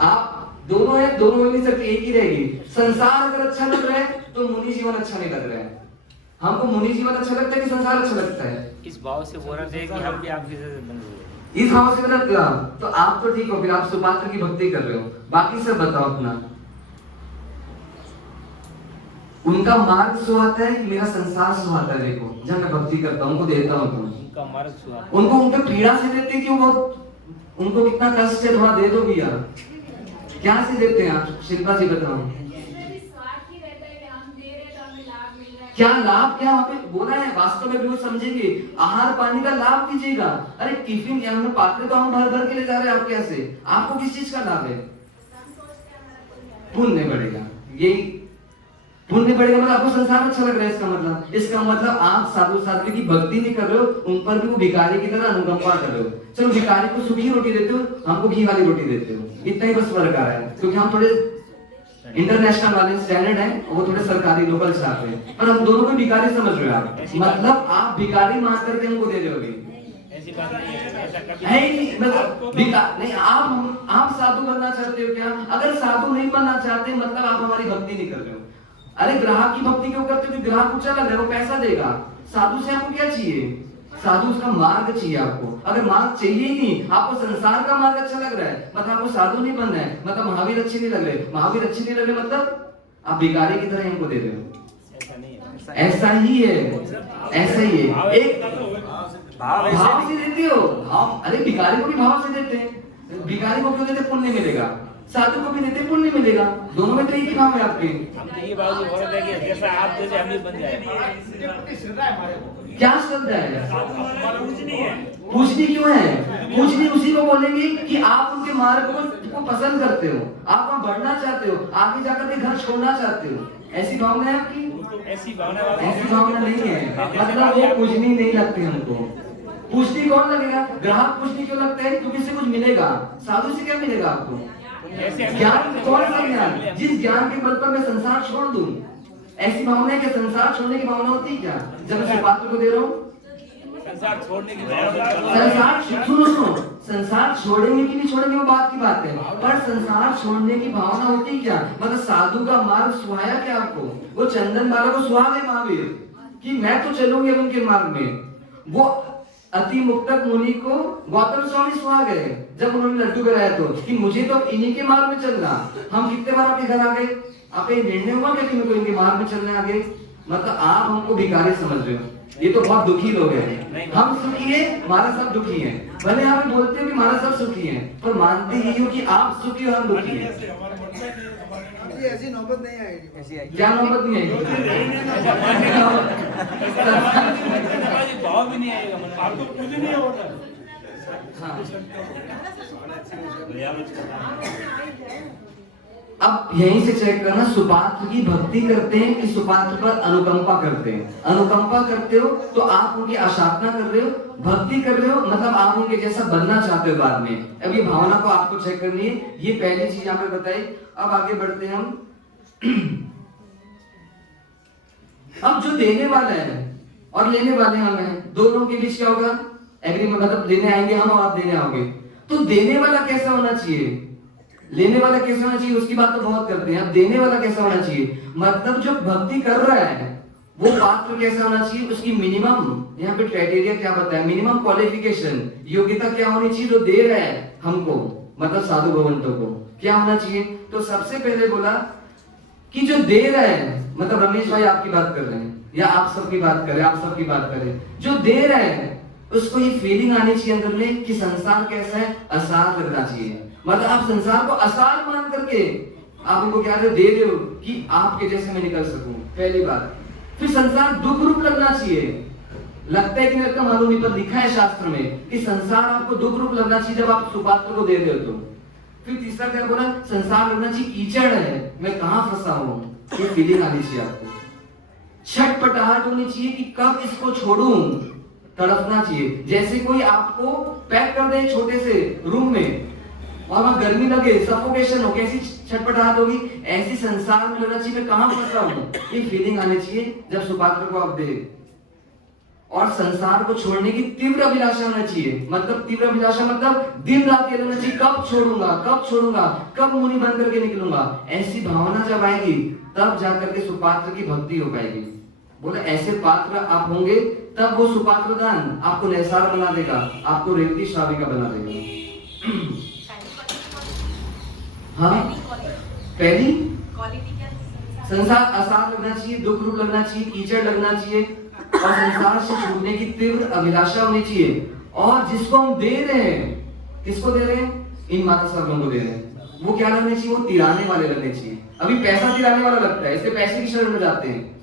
आप दोनों है, दोनों हो नहीं सकती, एक ही रहेगी। संसार अगर अच्छा लग रहा है तो मुनि जीवन अच्छा नहीं लग रहा है। हमको मुनि जीवन अच्छा लगता है कि संसार अच्छा लगता है? इस भाव से बोल रहे थे कि हम भी आपके जैसे बन गए। इस भाव से बदलते हो आप, तो आप तो ठीक हो, फिर आप सुपात्र की भक्ति कर रहे हो। बाकी सब बताओ अपना, उनका मार्ग सुहाता है कि मेरा संसार सुहाता है? देखो जब मैं भक्ति करता हूँ, उनको देता हूँ, तो उनका मार्ग सुहाता, उनको उनके पीड़ा से देते क्यों? बहुत उनको कितना कष्ट है, थोड़ा दे दो भैया। क्या से देते हैं आप? शिल्पा जी बताओ, क्या लाभ, क्या वहाँ पे बोला है? वास्तव में भी वो समझेंगे, आहार पानी का लाभ कीजिएगा। अरे टिफिन यहाँ में पात्र तो हम भर भर के ले जा रहे हैं, आप कैसे? आपको किस चीज का लाभ है? पुण्य बढ़ेगा, यही पुण्य बढ़ेगा, मतलब आपको संसार अच्छा लग रहा है। इसका मतलब आप साधु साध्वी की भक्ति नहीं कर रहे हो, उन पर भी वो भिखारी की तरह अनुकंपा कर रहे हो। चलो भिखारी को सूखी रोटी देते हो, हमको घी वाली रोटी देते हो, इतना ही बस फर्क आ रहा है, क्योंकि हम थोड़े इंटरनेशनल वाले स्टैंडर्ड है, वो थोड़े सरकारी लोकल चाहते हैं, पर हम दोनों को भिखारी समझ रहे हो आप। मतलब आप भिखारी मान करके हमको दे रहे हो, ऐसी बात नहीं है, ऐसा कभी नहीं, मतलब नहीं। आप साधु बनना चाहते हो क्या? अगर साधु नहीं बनना चाहते मतलब आप हमारी भक्ति नहीं कर रहे हो। अरे ग्राहक की भक्ति क्यों करते हो? क्योंकि ग्राहक ऊंचा लग रहा है, वो पैसा देगा। साधु से आपको क्या चाहिए? साधु उसका मार्ग चाहिए आपको। अगर मार्ग चाहिए ही नहीं, आपको संसार का मार्ग अच्छा लग रहा है, मतलब आपको साधु नहीं बनना है, मतलब महावीर अच्छे नहीं लग रहे, महावीर अच्छे नहीं लग रहे, मतलब आप भिखारी की तरह इनको दे रहे हो। ऐसा नहीं है, ऐसा ही है, ऐसा ही है। एक भाव से देते हो, भाव। अरे भिखारी को भी भाव से देते हैं। भिखारी को क्यों देते? पुण्य मिलेगा। साधु को भी देते, पुण्य मिलेगा। दोनों में तो एक ही भाव है आपके। हम तो ये बात बोल रहे हैं कि जैसा आप जैसे हम भी बन जाए। क्या श्रद्धा है? पूछनी क्यों है? पूछनी उसी को बोलेंगे कि आप उनके मार्ग को को पसंद करते हो, आप वहां बढ़ना चाहते हो, आगे जाकर के घर छोड़ना चाहते हो, ऐसी भावना है आपकी? ऐसी भावना ऐसी भावना नहीं है, मतलब वो पूजनी नहीं लगती हमको। पूजनी कौन लगेगा? ग्राहक पूजनी क्यों लगता है? क्योंकि इससे कुछ मिलेगा। साधु से क्या मिलेगा आपको? ज्ञान। कौन सा ज्ञान? जिस ज्ञान के बल पर मैं संसार छोड़ दूं, ऐसी भावना है कि संसार छोड़ने की भावना होती है क्या? जब मैं सुपात्र को दे रहा हूँ संसार छोड़ने की भावना, संसार सुनो, संसार छोड़ेंगे कि नहीं छोड़ेंगे वो बात की बात है, पर संसार छोड़ने की भावना होती क्या? मतलब साधु का मार्ग सुहाया क्या आपको? वो चंदन वाला को सुहा गए महावीर कि मैं तो चलूंगी उनके मार्ग में। वो अति मुक्तक मुनि को गौतम स्वामी सुहा गए जब उन्होंने लड्डू कराया तो, कि मुझे तो इन्हीं के मार्ग में चलना। हम कितने बार आपके घर आ गए, आप ये निर्णय हुआ क्या कि मेरे को इनके मार्ग में चलने आ गए? मतलब आप हमको भिखारी समझ रहे हो, ये तो बहुत दुखी लोग हैं। हम सुखी है, हमारा सब दुखी है। भले हमें बोलते हो कि हमारा सब सुखी है, पर मानते ही हो कि आप सुखी हो, हम दुखी हैं। ऐसी नौबत नहीं आएगी। क्या नौबत नहीं आएगी? भाव भी नहीं आएगा मन में। आप तो खुद ही नहीं होता। अब यहीं से चेक करना, सुपात्र की भक्ति करते हैं कि सुपात्र पर अनुकंपा करते हैं। अनुकंपा करते हो तो आप उनकी आशाधना कर रहे हो, भक्ति कर रहे हो, मतलब आप उनके जैसा बनना चाहते हो बाद में। अब ये भावना को आपको चेक करनी है, ये पहली चीज यहाँ पे बताई। अब आगे बढ़ते हैं हम। अब जो देने वाला है और लेने वाले हम हैं, दोनों के बीच क्या होगा? एग्रीमेंट, मतलब देने आएंगे हम और आप देने आओगे। तो देने वाला कैसा होना चाहिए, लेने वाला कैसा होना चाहिए, उसकी बात तो बहुत करते हैं। अब देने वाला कैसा होना चाहिए, मतलब जो भक्ति कर रहा है वो पात्र कैसा होना चाहिए, उसकी मिनिमम यहाँ पे क्राइटेरिया क्या बताया, मिनिमम क्वालिफिकेशन, योग्यता क्या होनी चाहिए जो दे रहा है हमको, मतलब साधु भगवंतों को क्या होना चाहिए। तो सबसे पहले बोला कि जो दे रहा है, मतलब रमेश भाई आपकी बात कर रहे हैं या आप सबकी बात करें, आप सबकी बात करें, जो दे रहा है उसको ये फीलिंग आनी चाहिए अंदर में कि संसार कैसा है, आसार लगना चाहिए। मतलब आप संसार को आसार मान करके आप उनको क्या दे रहे हो कि आपके जैसे मैं निकल सकूं, पहली बात। फिर संसार दुख रूप लगना चाहिए। लगता है कि मेरे को मालूम नहीं, पर लिखा है शास्त्र में कि संसार आपको दुख रूप लगना चाहिए जब आप सुपात्र को दे रहे हो तो। फिर तीसरा क्या बोला, संसार लगना चाहिए कीचड़ है, मैं कहां फंसा हूं, ये फीलिंग आनी चाहिए आपको। छटपटाहट होनी चाहिए कि कब इसको छोड़ूं, तड़पना चाहिए। जैसे कोई आपको पैक कर दे छोटे से रूम में और वहां गर्मी लगे, सफोकेशन हो, कैसी छटपटाहट होगी, ऐसी संसार में लगना चाहिए मैं कहां फंसा हूं, ये फीलिंग आनी चाहिए जब सुपात्र को आप दे। और संसार को छोड़ने की तीव्र अभिलाषा होना चाहिए। मतलब तीव्र अभिलाषा मतलब दिन रात ये लगना चाहिए कब छोड़ूंगा, कब छोड़ूंगा, कब मुनि बन करके निकलूंगा। ऐसी भावना जब आएगी तब जाकर के सुपात्र की भक्ति हो पाएगी। बोले ऐसे पात्र आप होंगे तब वो सुपात्र दान आपको निसार बना देगा, आपको रेवती श्राविका बना देगा। हाँ, पहली संसार आसार लगना चाहिए, दुख रूप लगना चाहिए, कीचड़ लगना चाहिए और संसार से छूटने की तीव्र अभिलाषा होनी चाहिए। और जिसको हम दे रहे हैं, किसको दे रहे हैं, इन माता सर्वों को दे रहे हैं, वो क्या लगने चाहिए, वो तिराने वाले लगने चाहिए। अभी पैसा तिराने वाला लगता है, इससे पैसे की शरण में जाते हैं।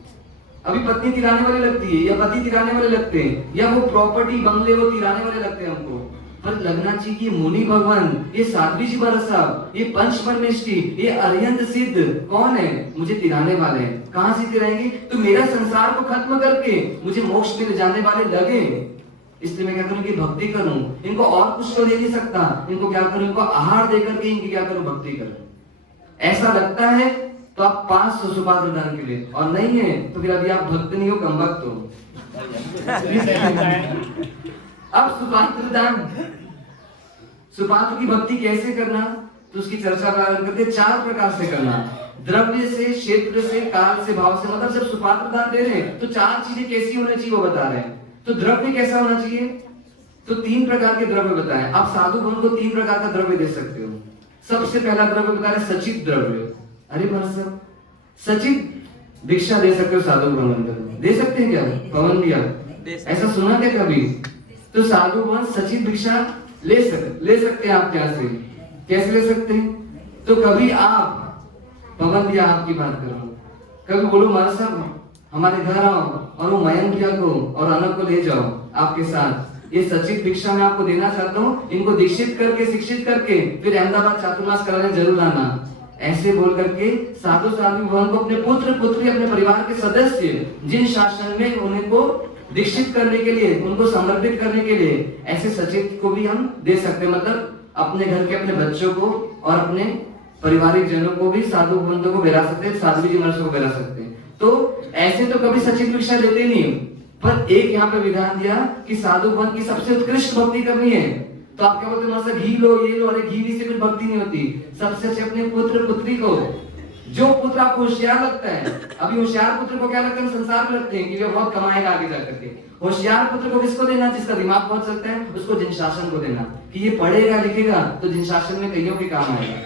अभी पत्नी तिराने वाली लगती है या पति तिराने वाले लगते हैं, या वो प्रॉपर्टी बंगले वो तिराने वाले लगते हैं हमको। पर लगना चाहिए कि मुनि भगवान, ये साध्वी जी महाराज साहब, ये पंच परमेष्टि, ये अरिहंत सिद्ध कौन है, मुझे तिराने वाले हैं। कहां से तिराएंगे, तो मेरा संसार को खत्म करके मुझे मोक्ष में ले जाने वाले लगे। इसलिए मैं क्या करूं कि भक्ति करूं, इनको और कुछ तो दे नहीं सकता, इनको क्या करूं, इनको आहार दे करके इनकी क्या करूं, भक्ति करूं। ऐसा लगता है तो आप पास हो सुपात्र दान के लिए, और नहीं है तो फिर अभी आप भक्त नहीं हो, कम भक्त हो। अब सुपात्र दान, सुपात्र की भक्ति कैसे करना, तो उसकी चर्चा प्रारंभ करते 4 प्रकार से करना। द्रव्य से, क्षेत्र से, काल से, भाव से। मतलब जब सुपात्र दान दे रहे हैं तो 4 चीजें कैसी होनी चाहिए वो बता रहे हैं। तो द्रव्य कैसा होना चाहिए, तो 3 प्रकार के द्रव्य बताएं। आप साधु भवन को 3 प्रकार का द्रव्य दे सकते हो। सबसे पहला द्रव्य बता रहे सचित द्रव्य। अरे महाराज, सचित भिक्षा दे सकते हो साधु भवन में, दे सकते हैं क्या, भवन दिया, ऐसा सुना क्या कभी? तो साधु भवन सचित भिक्षा ले सकते हैं आप। यहाँ से कैसे ले सकते हैं, तो कभी आप भवन दिया, आपकी बात कर रहा हूँ, कभी बोलो महाराज साहब हमारे घर आओ और वो मयंक भैया को और अनक को ले जाओ आपके साथ, ये सचिव भिक्षा मैं आपको देना चाहता हूँ, इनको दीक्षित करके शिक्षित करके फिर अहमदाबाद चातुर्मास कराने जरूर आना। ऐसे बोल करके साधु साध्वी भवन को अपने पुत्र पुत्री अपने परिवार के सदस्य जिन शासन में उनको दीक्षित करने के लिए, उनको समर्पित करने के लिए ऐसे सचिव को भी हम दे सकते हैं। मतलब अपने घर के अपने बच्चों को और अपने पारिवारिक जनों को भी साधु बंधु को बेरा सकते हैं, साध्वी जी महाराज को बेरा सकते हैं। तो ऐसे तो कभी सचिव भिक्षा लेते नहीं, पर एक यहाँ पे विधान दिया कि साधु बंधु की सबसे उत्कृष्ट भक्ति करनी है। तो आप क्या बोलते हैं, घी लो ये लो, अरे घी से कुछ भक्ति नहीं होती। सबसे अच्छे अपने पुत्र पुत्री को, जो पुत्र आपको होशियार लगता है, अभी होशियार पुत्र को क्या लगता है, संसार में रखते हैं कि वे बहुत कमाएगा आगे जाकर के। होशियार पुत्र को किसको देना, जिसका दिमाग बहुत चलता है, उसको जिन शासन को देना कि ये पढ़ेगा लिखेगा तो जिन शासन में कईयों के काम आएगा।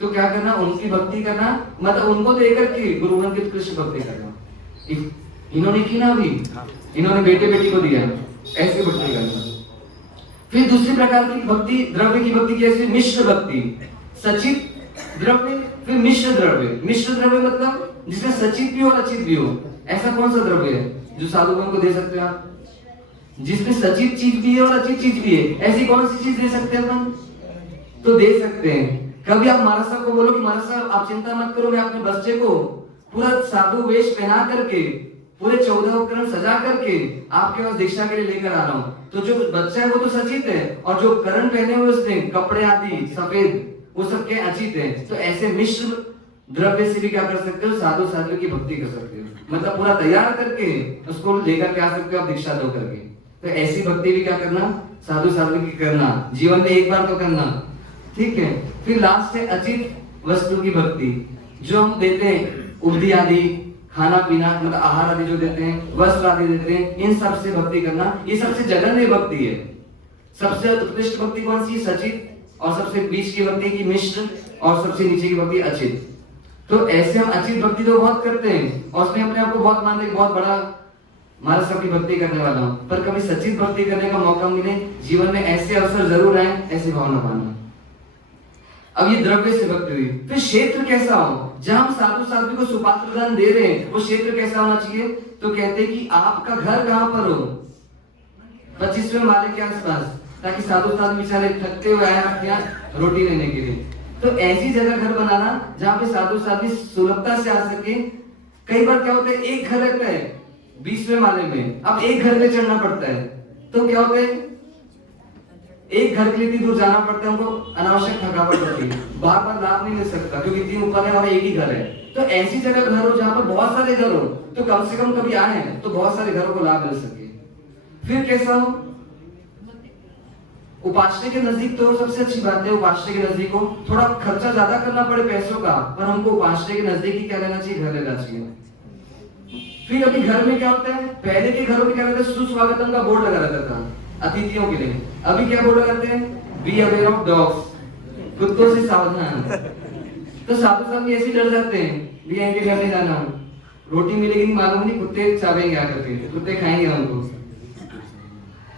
तो क्या करना, उनकी भक्ति करना, मतलब उनको देकर के गुरुवन की उत्कृष्ट भक्ति करना। इन्होंने की ना, अभी इन्होंने बेटे बेटी को दिया, ऐसे भक्ति करना। फिर दूसरी प्रकार की भक्ति, द्रव्य की भक्ति कैसे, मिश्र भक्ति। सचिव द्रव्य, फिर मिश्र द्रव्य। मिश्र द्रव्य मतलब जिसमें सचिव भी हो और अचित भी हो। ऐसा कौन सा द्रव्य है जो साधुगण को दे सकते हैं आप, जिसमें सचिव चीज भी है और अचित चीज भी है? ऐसी कौन सी चीज दे सकते हैं अपन? तो दे सकते हैं। कभी आप महाराज साहब को बोलो कि महाराज साहब आप चिंता मत करो, मैं अपने बच्चे को पूरा साधु वेश पहना करके, पूरे 14 उपकरण सजा करके आपके पास दीक्षा के लिए लेकर आ रहा हूँ। तो जो बच्चा है वो तो सचित है, और जो उपकरण पहने हुए उसने कपड़े आदि सफेद, वो सब के अचित है। तो ऐसे मिश्र द्रव्य से भी क्या कर सकते हो, साधु साध्वी की भक्ति कर सकते हो। मतलब पूरा तैयार करके उसको लेकर के आ सकते हो आप दीक्षा दो करके। तो ऐसी भक्ति भी क्या करना, साधु साध्वी की करना, जीवन में एक बार तो करना, ठीक है। फिर लास्ट है अचित वस्तु की भक्ति, जो हम देते हैं, उपदी आदि, खाना पीना मतलब आहार आदि जो देते हैं, वस्त्र आदि देते हैं, इन सब से भक्ति करना, ये सबसे जघन्य भक्ति है। सबसे उत्कृष्ट भक्ति कौन सी, सचित, और सबसे बीच की भक्ति की मिश्र, और सबसे नीचे की भक्ति अचित। तो ऐसे हम अचित भक्ति तो बहुत करते हैं और उसमें अपने आप को बहुत मानते हैं, बहुत बड़ा महाराज साहब की भक्ति करने वाला हूं, पर कभी सचित भक्ति करने का मौका मिले, जीवन में ऐसे अवसर जरूर आए, ऐसी भावना पाना। अब ये द्रव्य से भक्ति हुई। फिर क्षेत्र कैसा हो, जहां हम साधु साध्वी को सुपात्र दान दे रहे हैं, वो क्षेत्र कैसा होना चाहिए? तो कहते हैं कि आपका घर कहां पर हो, 25वें माले के आसपास, ताकि साधु साध्वी बेचारे थकते हुए आए रोटी लेने के लिए। तो ऐसी जगह घर बनाना जहां पे साधु साध्वी सुलभता से आ सके। कई बार क्या होता है, एक घर रहता है 20वें माले में, अब एक घर पे चढ़ना पड़ता है, तो क्या होता है, एक घर के लिए इतनी दूर जाना पड़ता है, हमको अनावश्यक थकावट होती है, बार बार लाभ नहीं मिल सकता क्योंकि इतनी ऊपर है और एक ही घर है। तो ऐसी जगह घर हो जहां पर बहुत सारे घर हो, तो कम से कम कभी आए तो बहुत सारे घरों को लाभ मिल सके। फिर कैसा हो, उपाश्रय के नजदीक तो सबसे अच्छी बात है, उपाश्रय के नजदीक हो, थोड़ा खर्चा ज्यादा करना पड़े पैसों का, पर हमको उपाश्रय के नजदीक ही क्या लेना चाहिए, घर लेना चाहिए। फिर अभी घर में क्या होता है, पहले के घरों में क्या रहता है, सुस्वागतम का बोर्ड लगा रहता था अतिथियों के लिए, अभी क्या बोर्ड लगाते हैं, बी अवेयर ऑफ डॉग्स, कुत्तों से सावधान। तो साधु साहब ऐसे डर जाते हैं, भी इनके घर नहीं जाना, रोटी मिलेगी नहीं मालूम नहीं, कुत्ते चावेंगे आकर के, कुत्ते खाएंगे हमको।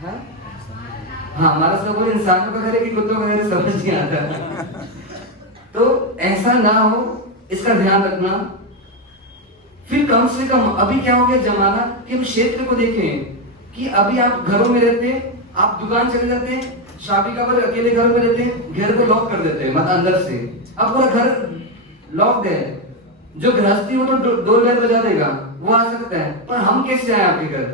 हाँ, हमारा सब इंसानों का घर है कि कुत्तों का घर है, समझ नहीं आता। तो ऐसा ना हो, इसका ध्यान रखना। फिर कम से कम अभी क्या हो गया जमाना कि हम क्षेत्र को देखें कि अभी आप घरों में रहते हैं, आप दुकान चले जाते हैं, शादी का पर अकेले घर में रहते हैं, घर को लॉक कर देते हैं, मतलब अंदर से, अब पूरा घर लॉक्ड है। जो गृहस्थी हो तो डोर बेल बजा देगा, वो आ सकता है, पर हम कैसे आए आपके घर?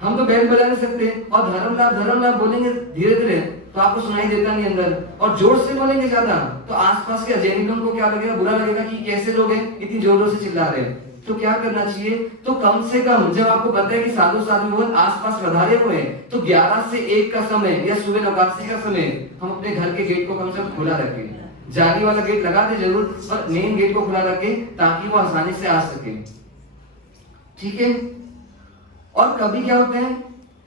हम तो बेल बजा नहीं सकते, और धर्म लाभ बोलेंगे धीरे धीरे तो आपको सुनाई देता नहीं अंदर, और जोर से बोलेंगे ज्यादा तो आसपास के अजैनी लोगों को क्या लगेगा, बुरा लगेगा कि कैसे लोग हैं इतनी जोरों से चिल्ला रहे हैं। तो क्या करना चाहिए, तो कम से कम जब आपको पता है कि साधु साधु आसपास पधारे हुए हैं, तो 11 से 1 का समय या सुबह नौकासी का समय हम अपने घर के गेट को कम से कम खुला रखें। जाली वाला गेट लगा दे जरूर, पर मेन गेट को खुला रखें ताकि वो आसानी से आ सके, ठीक है। और कभी क्या होते हैं,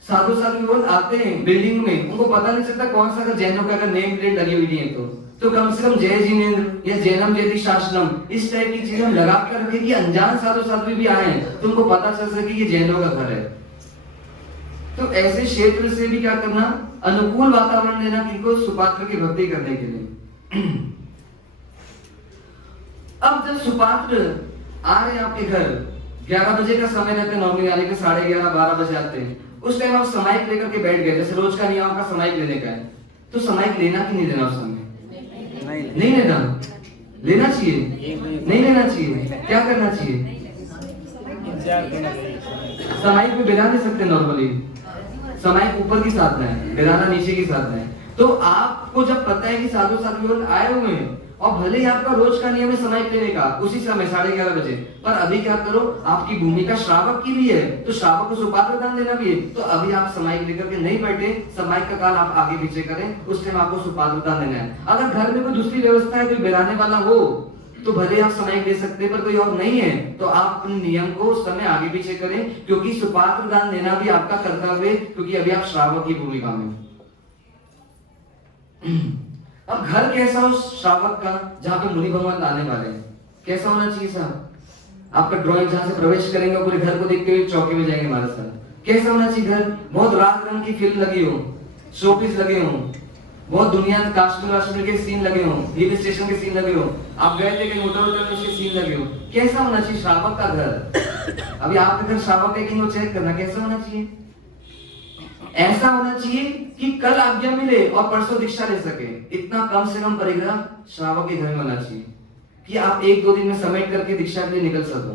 साधु साधु आते हैं बिल्डिंग में, उनको पता नहीं चलता कौन सा अगर जैनों का अगर नेम प्लेट लगी हुई है तो कम से कम जय जिनेन्द्र या जैनम जयति शासनम इस टाइप की चीजें हम लगा कर रखें कि अनजान साधु साधु भी आए तो उनको पता चल सके कि जैनों का घर है। तो ऐसे क्षेत्र से भी क्या करना, अनुकूल वातावरण देना किनको, सुपात्र की भक्ति करने के लिए। अब जब सुपात्र आ रहे हैं आपके घर, 11 बजे का समय रहता है नॉर्मली आने के, 11:30 12 बजे आते हैं, उस टाइम आप समाइक लेकर के बैठ गए, जैसे रोज का नियम आपका समाइक लेने का है, तो समाइक लेना कि नहीं लेना उस समय? नहीं लेना। लेना चाहिए? नहीं लेना चाहिए। क्या करना चाहिए? इंतजार करना चाहिए। समाइक पे बिना दे सकते नॉर्मली, समाइक ऊपर की साधना है, बिलाना नीचे की साधना है। तो आपको जब पता है कि साधु साधु आए हुए हैं और भले ही आपका रोज का नियम है समाइक लेने का उसी समय 11:30 बजे, पर अभी क्या करो, आपकी भूमिका श्रावक की भी है, तो श्रावक को सुपात्र दान देना भी है, तो अभी आप समाइक लेकर के नहीं बैठे, समाइक का काल आप आगे पीछे करें, उस टाइम आपको सुपात्र दान देना है। अगर घर में कोई दूसरी व्यवस्था है, कोई बिलाने वाला हो, तो भले आप समाइक दे सकते हैं, पर कोई और नहीं है तो आप अपने नियम को उस समय आगे पीछे करें, क्योंकि सुपात्र दान देना भी आपका कर्तव्य है, क्योंकि अभी आप श्रावक की भूमिका में। अब घर कैसा हो श्रावक का, जहां पे मुनि भगवान आने वाले हैं, कैसा होना चाहिए साहब? आपका ड्राइंग जहां से प्रवेश करेंगे पूरे घर को देखते हुए चौके में जाएंगे हमारे साथ, कैसा होना चाहिए घर? बहुत रात रंग की फिल्म लगी हो, शोपीस लगे हो, बहुत दुनिया में काश्मीर के सीन लगे हो, हिल स्टेशन के सीन लगे हो, आप गए थे कि होटल में उसके सीन लगे हो, कैसा होना चाहिए श्रावक का घर? अभी आपके घर श्रावक है कि नहीं, चेक करना कैसा होना चाहिए। ऐसा होना चाहिए कि कल आज्ञा मिले और परसों दीक्षा ले सके, इतना कम से कम परिग्रह श्रावक के घर में होना चाहिए कि आप 1-2 दिन में समेट करके दीक्षा के लिए निकल सको।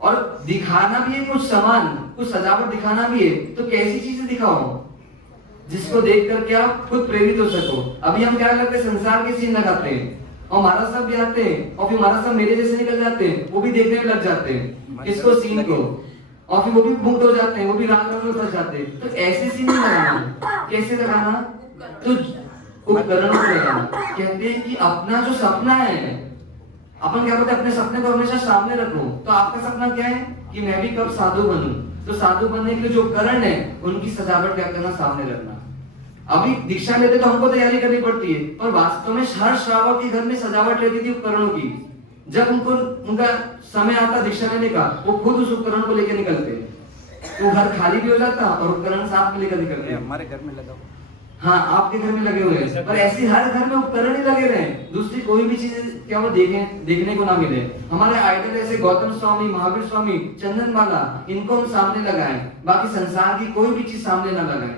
और दिखाना भी है कुछ सामान, कुछ सजावट दिखाना भी है, तो कैसी चीजें दिखाओ जिसको देख करके आप खुद प्रेरित हो सको। अभी हम क्या करते हैं, संसार के सीन लगाते हैं और महाराज साहब भी आते हैं और फिर महाराज साहब मेरे जैसे निकल जाते हैं, वो भी देखने में लग जाते हैं किसको, सीन को, और फिर वो भी मुग्ध हो जाते हैं, वो भी राग रंग में फंस जाते हैं। तो ऐसे सीन नहीं लगाना। कैसे लगाना? तो उपकरणों को लगाना। कहते हैं कि अपना जो सपना है, अपन क्या बोलते हैं, अपने सपने को हमेशा सामने रखो। तो आपका सपना क्या है कि मैं भी कब साधु बनूं, तो साधु बनने के लिए जो उपकरण है उनकी सजावट क्या करना, सामने रखना। अभी दीक्षा लेते तो हमको तैयारी करनी पड़ती है, पर वास्तव में हर श्रावक के घर में सजावट रहती थी उपकरणों की। जब उनका समय आता दीक्षा लेने का, वो खुद उस उपकरण को लेकर निकलते, वो घर खाली भी हो जाता और उपकरण साथ में लेकर निकलते। हमारे घर में लगा, हाँ आपके घर में लगे हुए हैं, पर ऐसे हर घर में उपकरण ही लगे रहे, दूसरी कोई भी चीज क्या वो देखने को ना मिले। हमारे आइडल ऐसे गौतम स्वामी, महावीर स्वामी, चंदन बाला, इनको हम सामने लगाएं, बाकी संसार की कोई भी चीज सामने ना लगाएं,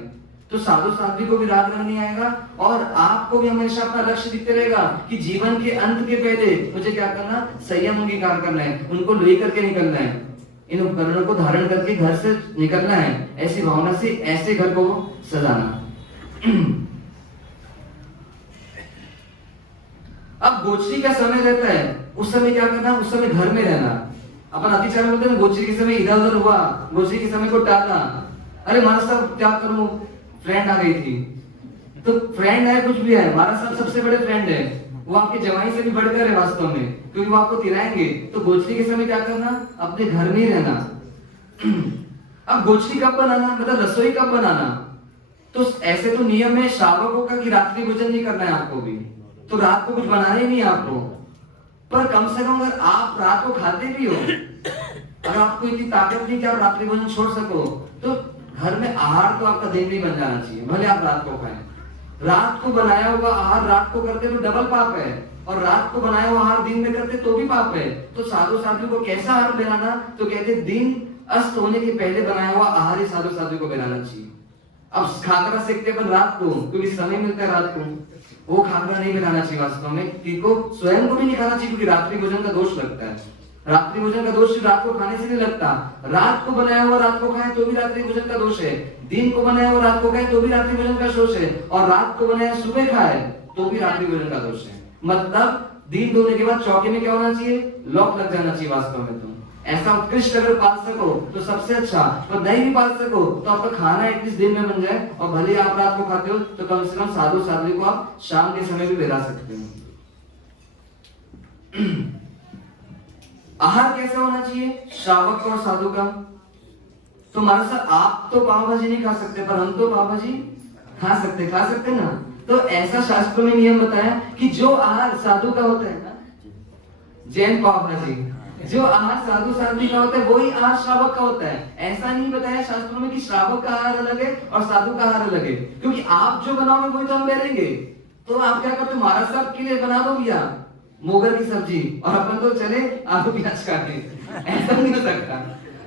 तो साधु साध्वी को भी राग रंग नहीं आएगा और आपको भी हमेशा अपना लक्ष्य दिखते रहेगा कि जीवन के अंत के पहले मुझे क्या करना, संयम अंगीकार करना है, उनको लेकर के निकलना है, इन उपकरणों को धारण करके घर से निकलना है। ऐसी भावना से ऐसे घर को सजाना। अब गोचरी का समय रहता है, उस समय क्या करना, उस समय घर में रहना। अपन अतिचार बोलते हैं गोचरी के समय इधर उधर हुआ, गोचरी के समय को टाला, अरे महाराज साहब क्या करूं, फ्रेंड आ गई थी, तो फ्रेंड है कुछ भी है, महाराज साहब सबसे बड़े फ्रेंड है, वो आपके जवाई से भी बढ़कर है वास्तव में, क्योंकि वो आपको तिराएंगे। तो गोचरी के समय क्या करना, अपने घर में ही रहना। अब गोचरी कब बनाना, मतलब रसोई कब बनाना, तो ऐसे तो नियम है श्रावकों का कि रात्रि भोजन नहीं करना है आपको भी, तो रात को कुछ बनाना ही नहीं है आपको, पर कम से कम अगर आप रात को खाते भी हो, अगर आपको इतनी ताकत नहीं कि आप रात्रि भोजन छोड़ सको, तो घर में आहार तो आपका दिन नहीं बन जाना चाहिए, भले आप रात को खाएं। रात को बनाया हुआ आहार रात को करते तो डबल पाप है, और रात को बनाया हुआ आहार दिन में करते तो भी पाप है। तो साधु साधु को कैसा आहार बनाना, तो कहते दिन अस्त होने के पहले बनाया हुआ आहार ही साधु साधु को बनाना चाहिए। अब खाकरा सेकते पर रात को, क्योंकि समय मिलता है रात को, वो खाकरा नहीं बनाना चाहिए वास्तव में, किसी स्वयं को भी नहीं खाना चाहिए, क्योंकि रात्रि भोजन का दोष लगता है। रात्रि भोजन का दोष रात को खाने से नहीं लगता, रात को बनाया हुआ रात को खाए तो भी रात्रि भोजन का दोष है, दिन को बनाया हुआ रात को खाए तो भी रात्रि भोजन का दोष है, और रात को बनाया सुबह खाए तो भी रात्रि भोजन का दोष है। मतलब दिन धोने के बाद चौके में क्या होना चाहिए, लॉक लग जाना चाहिए वास्तव में। तो ऐसा उत्कृष्ट अगर पाल सको तो सबसे अच्छा, पर नहीं भी पाल सको तो आपका खाना एटलीस्ट दिन में बन जाए, और भले आप रात को खाते हो तो कम से कम साधु साध्वी को आप शाम के समय भी बिला सकते हो। आहार कैसा होना चाहिए श्रावक और साधु का, तो महाराज साहब आप तो पाव भाजी नहीं खा सकते, पर हम तो पाव भाजी खा सकते ना। तो ऐसा शास्त्रों में नियम बताया कि जो आहार साधु का होता है ना, जैन पाव भाजी, जो आहार साधु साध्वी का होता है वही आहार श्रावक का होता है। ऐसा नहीं बताया शास्त्रों में कि श्रावक का आहार अलग है और साधु का आहार अलग है, क्योंकि आप जो बनाओगे वही तो हम ले लेंगे। तो आप क्या करते हो, महाराज साहब के लिए बना दो भैया मोगर की सब्जी और अपन तो चले आलू प्याज काटे, ऐसा नहीं हो सकता।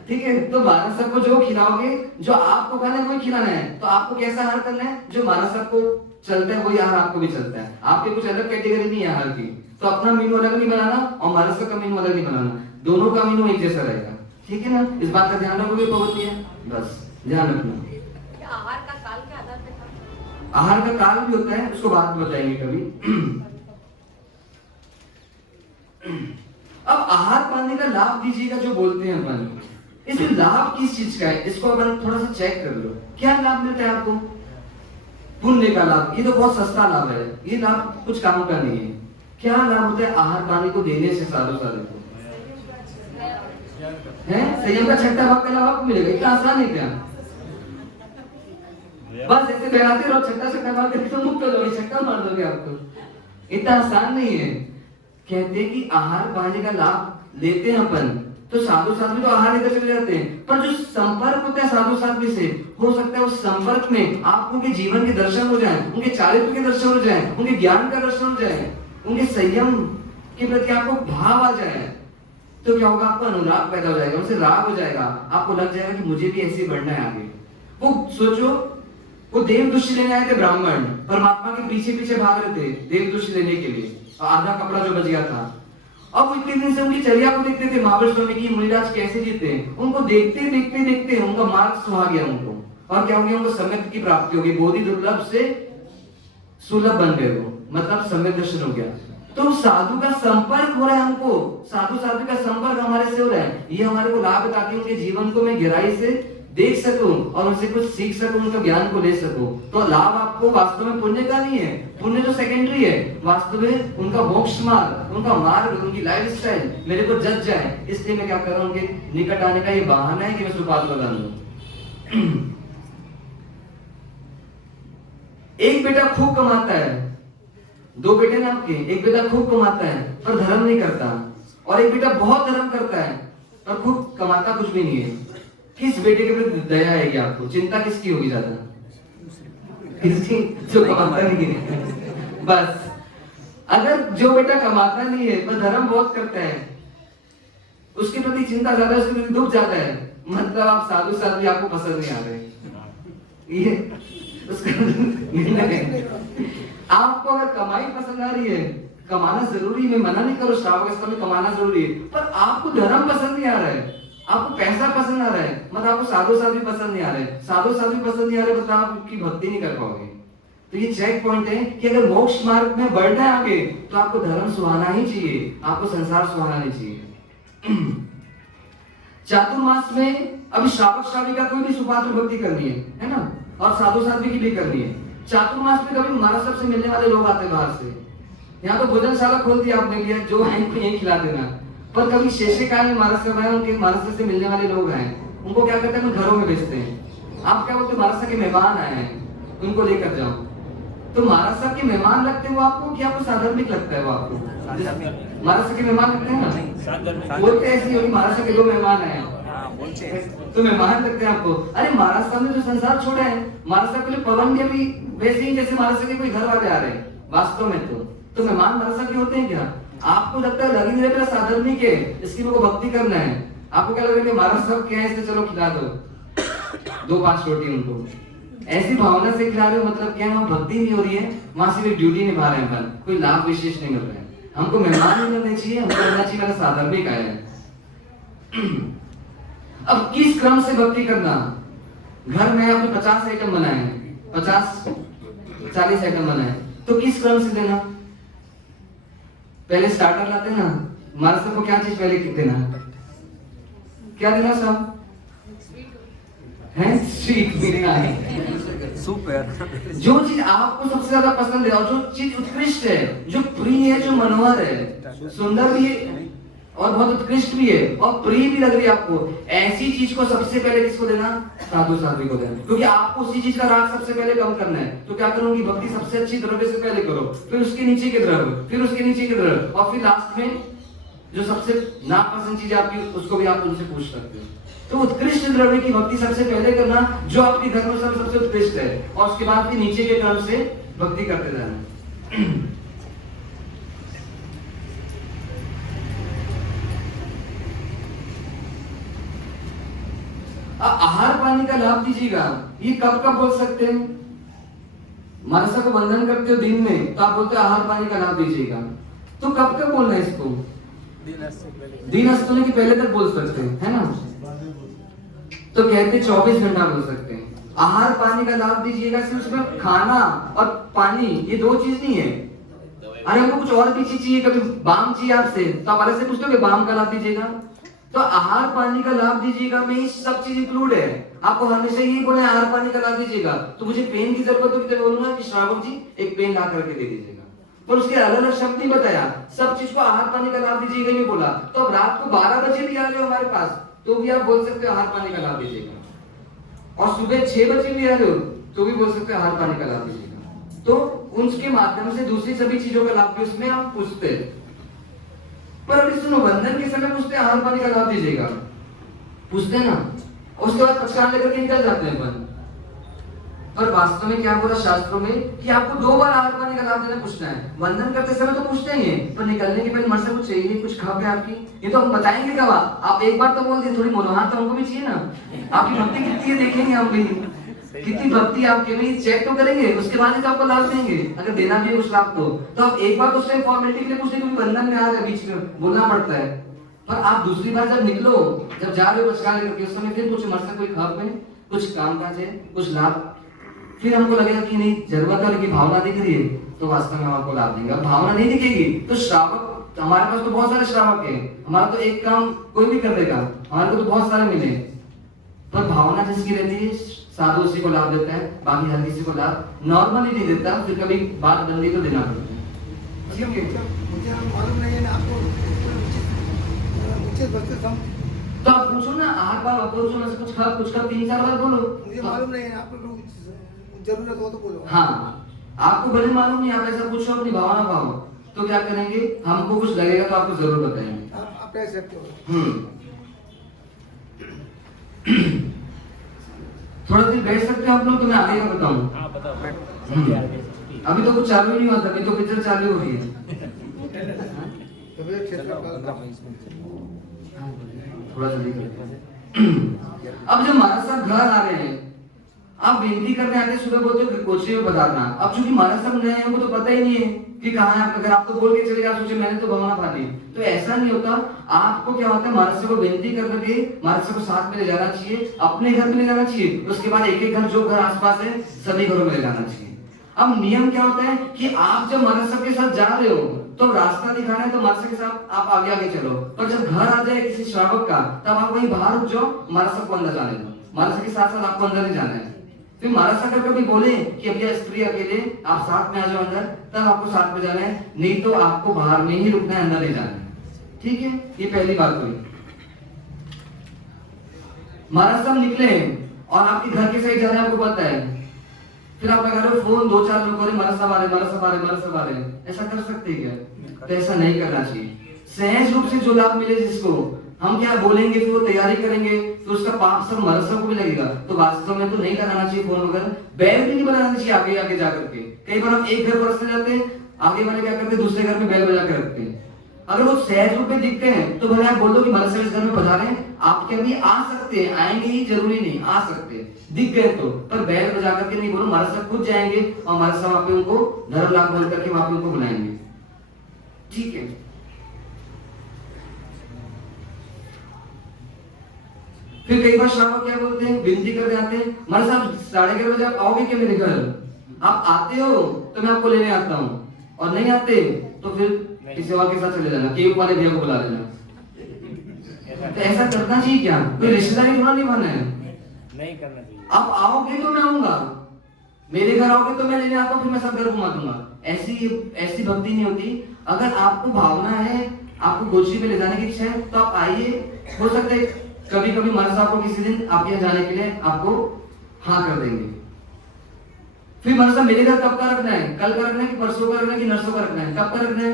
ठीक है, तो महाराज साहब को जो खिलाओगे, जो आपको खाना है वही खिलाना है। तो आपको कैसा आहार करना है, जो महाराज साहब को चलता है वही आहार आपको भी चलता है। आपके कुछ अलग कैटेगरी नहीं है आहार की, तो अपना मेनू अलग नहीं बनाना और महाराज साहब का मेनू अलग नहीं बनाना, दोनों का मेनू एक जैसा रहेगा। ठीक है ना, इस बात का ध्यान रखोगे पहुंचती है, बस ध्यान रखना। आहार का काल के आधार पे था? आहार का काल भी होता है, उसको बाद में बताएंगे कभी। अब आहार पाने का लाभ दीजिएगा जो बोलते हैं अपन, इसमें लाभ किस चीज का है, इसको अपन थोड़ा सा चेक कर लो। क्या लाभ मिलता है आपको? पुण्य का लाभ। ये तो बहुत सस्ता लाभ है, ये लाभ कुछ काम का नहीं है। क्या लाभ होता है आहार पानी को देने से साधु साधु को? है संयम का छठा भाग का लाभ आपको मिलेगा। इतना आसान है क्या? बस ऐसे लगाते रहो, छठा भाग करके तो मुक्त हो जाओगे, छक्का मार दोगे आपको। इतना आसान नहीं है। कहते हैं कि आहार पानी का लाभ लेते हैं अपन, तो साधु साध्वी तो आहार लेकर चले जाते हैं, पर जो संपर्क होता है साधु साध्वी से, हो सकता है उस संपर्क में आपको उनके जीवन के दर्शन हो जाएं, उनके चारित्र के दर्शन हो जाएं, उनके ज्ञान का दर्शन हो जाए, उनके संयम के प्रति आपको भाव आ जाए। तो क्या होगा? आपको अनुराग पैदा हो जाएगा, उनसे राग हो जाएगा, आपको लग जाएगा कि मुझे भी ऐसे बढ़ना है आगे। वो सोचो, वो देव दृष्टि लेने आए थे ब्राह्मण, परमात्मा के पीछे पीछे भाग रहे थे देव दृष्टि लेने के लिए, आधा कपड़ा जो बच गया था। अब वो इतने दिन से उनकी चर्या को देखते थे, महावीर स्वामी की मुनिराज कैसे जीते, उनको देखते देखते देखते उनका मार्ग सुहा गया उनको, और क्या हो गया? उनको सम्यक की प्राप्ति हो गई, बोधि दुर्लभ से सुलभ बन गए वो, मतलब सम्यक दर्शन हो गया। तो साधु का संपर्क हो रहा है हमको, साधु साधु का संपर्क हमारे से हो रहा है, ये हमारे को लाभ है, ताकि उनके जीवन को मैं गहराई से देख सकूं और उनसे कुछ सीख सकूं, उनका ज्ञान को ले सकूं। तो लाभ आपको वास्तव में पुण्य का नहीं है, पुण्य तो सेकेंडरी है, वास्तव में उनका मोक्ष मार्ग, उनका मार्ग, उनकी लाइफ स्टाइल मेरे को जज जाए, इसलिए मैं क्या कर रहा हूं, उनके निकट आने का ये बहाना है कि मैं सुपात लगा लूं। एक बेटा खूब कमाता है, दो बेटे ना आपके, एक बेटा खूब कमाता है पर धर्म नहीं करता, और एक बेटा बहुत धर्म करता है पर खूब कमाता कुछ भी नहीं है। किस बेटे के प्रति दया आएगी आपको? चिंता किसकी होगी ज्यादा? किसकी? जो कमाता नहीं है। बस अगर जो बेटा कमाता नहीं है पर धर्म बहुत करता है, उसके प्रति चिंता ज्यादा, उसके प्रति दुख ज्यादा है, मतलब आप साधु साध्वी आपको पसंद नहीं आ रहे, ये उसका है। आपको अगर कमाई पसंद आ रही है, कमाना जरूरी, मैं मना नहीं करूं, श्रावक में कमाना जरूरी है, पर आपको धर्म पसंद नहीं आ रहा है, आपको पैसा पसंद आ रहा है, मतलब आपको साधु साध्वी पसंद नहीं आ रहे, साधु साध्वी पसंद नहीं आ रहे, मतलब आप उनकी भक्ति नहीं कर पाओगे। तो ये चेक पॉइंट है कि अगर मोक्ष मार्ग में बढ़ना है आगे, तो आपको धर्म सुहाना ही चाहिए, आपको संसार सुहाना नहीं चाहिए। चातुर्मास में अभी श्रावक श्राविका कोई भी सुपात्र भक्ति करनी है ना, और साधु साध्वी की भी करनी है। चातुर्मास में कभी महाराज साहब से मिलने वाले लोग आते बाहर से, यहाँ तो भोजनशाला खोल दिया आपने लिया, जो है इनको यही खिला देना, पर कभी शेषकाल में महाराज साहब आए, उनके महाराज साहब से मिलने वाले लोग आए, उनको क्या करते हैं, घरों में भेजते हैं। आप क्या बोलते, महाराज साहब के मेहमान आए हैं, उनको लेकर जाओ। तो महाराज साहब के मेहमान लगते हैं वो आपको, क्या आपको साधार्मिक लगता है वो आपको? महाराज साहब के मेहमान लगते हैं ना, बोलते ऐसे ही महाराज साहब के दो मेहमान आए हैं, तो मेहमान लगते हैं आपको। अरे महाराज साहब ने जो संसार छोड़ा है, महाराज साहब के लिए पवन के भी वैसे ही जैसे महाराज साहब के कोई घर वाले आ रहे हैं, वास्तव में तो मेहमान महाराज साहब के होते हैं क्या? आपको लगता है लगी मेरा साधर्मिक है, इसकी मेरे को भक्ति करना है, आपको क्या लग रहा है महाराज साहब क्या है, इसलिए चलो खिला दो 2-5 रोटी उनको, ऐसी भावना से खिला रहे हो, मतलब क्या वहाँ भक्ति नहीं हो रही है, वहां सिर्फ ड्यूटी निभा रहे हैं, कोई लाभ विशेष नहीं मिल रहा है। हमको मेहमान नहीं मिलने चाहिए, हमको करना चाहिए मेरा साधर्मिक आया है। अब किस क्रम से भक्ति करना? घर में आपने 50 आइटम बनाए हैं, 40 आइटम बनाए, तो किस क्रम से देना? पहले स्टार्टर लाते ना, हमारे सबको क्या चीज पहले देना, क्या देना साहब? है स्वीट देना है, सुपर। जो चीज आपको सबसे ज्यादा पसंद है और जो चीज उत्कृष्ट है, जो प्रिय है, जो मनोहर है, सुंदर भी है और बहुत उत्कृष्ट भी है और प्रिय भी लग रही है आपको, ऐसी चीज को सबसे पहले किसको देना? साधु साध्वी को देना, क्योंकि आपको उसी चीज का राग सबसे पहले कम करना है। तो क्या करो, उनकी भक्ति सबसे अच्छी द्रव्य से पहले करो, फिर उसके नीचे के द्रव्य, फिर उसके नीचे के द्रव्य, और फिर लास्ट में जो सबसे नापसंद चीज आपकी, उसको भी आप उनसे पूछ सकते हो। तो उत्कृष्ट द्रव्य की भक्ति सबसे पहले करना, जो आपकी धर्म सबसे उत्कृष्ट है, और उसके बाद फिर नीचे के क्रम से भक्ति करते जाना। आहार पानी का लाभ दीजिएगा, ये कब कब बोल सकते हैं? मनसा को वंदन करते हो दिन में, तो आप बोलते हो आहार पानी का लाभ दीजिएगा, तो कब कब बोलना है इसको? दिन अस्त होने के पहले तक बोल सकते हैं, है ना? तो कहते 24 घंटा बोल सकते हैं। आहार पानी का लाभ दीजिएगा, सिर्फ उसमें खाना और पानी ये दो चीज नहीं है। अरे हमको कुछ और भी चीज चाहिए, कभी बाम चाहिए आपसे, तो आप अलग से पूछते हो कि बाम का लाभ दीजिएगा। तो आहार पानी का लाभ दीजिएगा में ये सब चीज इंक्लूड है। आपको हमेशा यही बोले आहार पानी का लाभ दीजिएगा, तो मुझे पेन की जरूरत होगी तो बोलूंगा कि श्रावक जी एक पेन ला करके दे दीजिएगा, पर उसके अलग अलग शब्द नहीं बताया, सब चीज को आहार पानी का लाभ दीजिएगा नहीं बोला। तो अब रात को 12 बजे भी आ रहे हो हमारे पास, तो भी आप बोल सकते हो आहार पानी का लाभ दीजिएगा, और सुबह 6 बजे भी आ रहे हो तो भी बोल सकते हो आहार पानी का लाभ दीजिएगा। तो उसके माध्यम से दूसरी सभी चीजों का लाभ भी उसमें हम पूछते हैं। पर अभी सुनो, वंदन के समय पूछते आहार पानी का लाभ दीजिएगा, पूछते हैं ना, उसके बाद पचकान लेकर के निकल जाते हैं अपन। पर वास्तव में क्या बोला शास्त्रों में कि आपको 2 बार आहार पानी का लाभ देना पूछना है। वंदन करते समय तो पूछते ही हैं, पर निकलने के पहले मन से कुछ चाहिए, कुछ खा पे आपकी, ये तो हम बताएंगे कब? आप एक बार तो बोल दिए, थोड़ी मनोहार तो हमको भी चाहिए ना। आपकी भक्ति कितनी है देखेंगे हम भी, कितनी भक्ति आपके में चेक तो करेंगे, उसके बाद ही तो आपको लाभ देंगे, अगर देना भी है कुछ लाभ तो आप एक बार तो उससे फॉर्मेलिटी के लिए पूछते, क्योंकि बंधन में आ रहा है, बीच में बोलना पड़ता है। पर आप दूसरी बार जब निकलो, जब जा रहे हो बचका लेकर के, उस समय फिर कुछ मर से कोई खा पे, कुछ काम काज है, कुछ लाभ, फिर हमको लगेगा कि नहीं जरूरत है, की भावना दिख रही है, तो वास्तव में हम आपको लाभ देंगे। भावना नहीं दिखेगी तो श्रावक, हमारे पास तो बहुत सारे श्रावक है, हमारा तो एक काम कोई भी कर देगा, हमारे को तो बहुत सारे मिले, पर भावना जिसकी रहती है साधु उसी को लाभ देता है, बाकी हर किसी को लाभ नॉर्मली नहीं देता, फिर कभी बात बंदी तो देना पड़ता है। मुझे मालूम नहीं है ना आपको उचित वस्तु सम, तो आप पूछो ना, आहार बार पूछो ना, कुछ खा 3-4 बार बोलो। मुझे मालूम नहीं है, आपको जरूरत हो तो बोलो। हाँ, आपको भले मालूम नहीं, आप ऐसा पूछो, अपनी भावना पाओ, तो क्या करेंगे, हमको कुछ लगेगा तो आपको जरूर बताएंगे। आप कह सकते हो। थोड़ा देर बैठ सकते हो आप लोग, तो मैं आगे का बताऊं। हाँ बताओ। अभी तो कुछ चालू नहीं हुआ था, अभी तो पिक्चर चालू हो रही है। तो फिर थोड़ा जल्दी करो। अब जब महाराज साहब घर आ रहे हैं, आप विनती करने आते, सुबह बोलते हो कोची में पधारना। अब चूंकि महाराज साहब नए हैं, उनको तो पता ही नहीं है कि कहाँ है। अगर आप तो बोल के चले गए, सोचे मैंने तो भावना पा ली, तो ऐसा नहीं होता। आपको क्या होता है, महाराज साहब को विनती करके महाराज साहब को साथ में ले जाना चाहिए, अपने घर में ले जाना चाहिए, उसके बाद एक एक घर जो घर आसपास है सभी घरों में ले जाना चाहिए। अब नियम क्या होता है कि आप जब महाराज साहब के साथ जा रहे हो तो रास्ता दिखा रहे हैं, तो महाराज साहब के साथ आप आगे आगे चलो, पर जब घर आ जाए किसी श्रावक का, तब आप वहीं बाहर रुक जाओ, महाराज साहब को अंदर जाने दो, महाराज साहब के साथ साथ आपको अंदर नहीं जाना है। फिर महाराज साहब कभी बोले कि अब यह स्त्री अकेले, आप साथ में आ जाओ अंदर, तब आपको साथ में जाना है, नहीं तो आपको बाहर में ही रुकना है, अंदर नहीं जाना है। ठीक है, ये पहली बात हुई। महाराज साहब निकले और आपके घर के साइड जा रहे हैं, आपको पता है, फिर आप लगा रहे हो फोन, 2-4 लोग महाराज साहब आ रहे, महाराज साहब आ रहे, महाराज साहब आ रहे, ऐसा कर सकते हैं क्या? तो ऐसा नहीं करना चाहिए। सहज रूप से जो लाभ मिले जिसको, हम क्या बोलेंगे, फिर वो तैयारी करेंगे, तो उसका पाप सब महाराज साहब को भी लगेगा, तो वास्तव में तो नहीं लगाना चाहिए फोन वगैरह, बैल भी नहीं बनाना चाहिए आगे आगे जा करके। कई बार हम एक घर परसने जाते हैं, आगे वाले क्या करते हैं, दूसरे घर में बैल बजा के रखते हैं। अगर वो सहज रूप में दिखते हैं तो भले आप बोल दो कि महाराज साहब इस घर में पधारे हैं, आप क्या भी आ सकते हैं, आएंगे ही जरूरी नहीं, आ सकते हैं, दिख गए तो, पर बैल बजा करके नहीं बोलो, महाराज साहब खुद जाएंगे और महाराज साहब वहां पे उनको धर्म लाभ बोल करके वहां पे उनको बुलाएंगे। ठीक है, फिर कई बार श्रावक क्या बोलते हैं, विनती करने आते हैं, महाराज साहब 11:30 बजे आप आओगे क्या मेरे घर? आप आते हो तो मैं आपको लेने आता हूँ, और नहीं आते तो फिर किसी और के साथ चले जाना, केक वाले भैया को बुला लेना। तो ऐसा करना चाहिए क्या? कोई रिश्तेदारी थोड़ा नहीं बना है, नहीं करना चाहिए। आप आओगे तो मैं आऊंगा, मेरे घर आओगे तो मैं लेने आता हूँ, फिर मैं सब घर घुमा दूंगा। ऐसी भक्ति नहीं होती। अगर आपको भावना है, आपको गोची पे ले जाने की इच्छा है, तो आप आइए। हो सकता है कभी कभी महाराज साहब को किसी दिन आपके यहाँ जाने के लिए आपको हाँ कर देंगे। फिर महाराज साहब मेरे घर कब का रखना है, कल का रखना है कि परसों का रखना है कि नरसों का रखना है, कब का रखना है,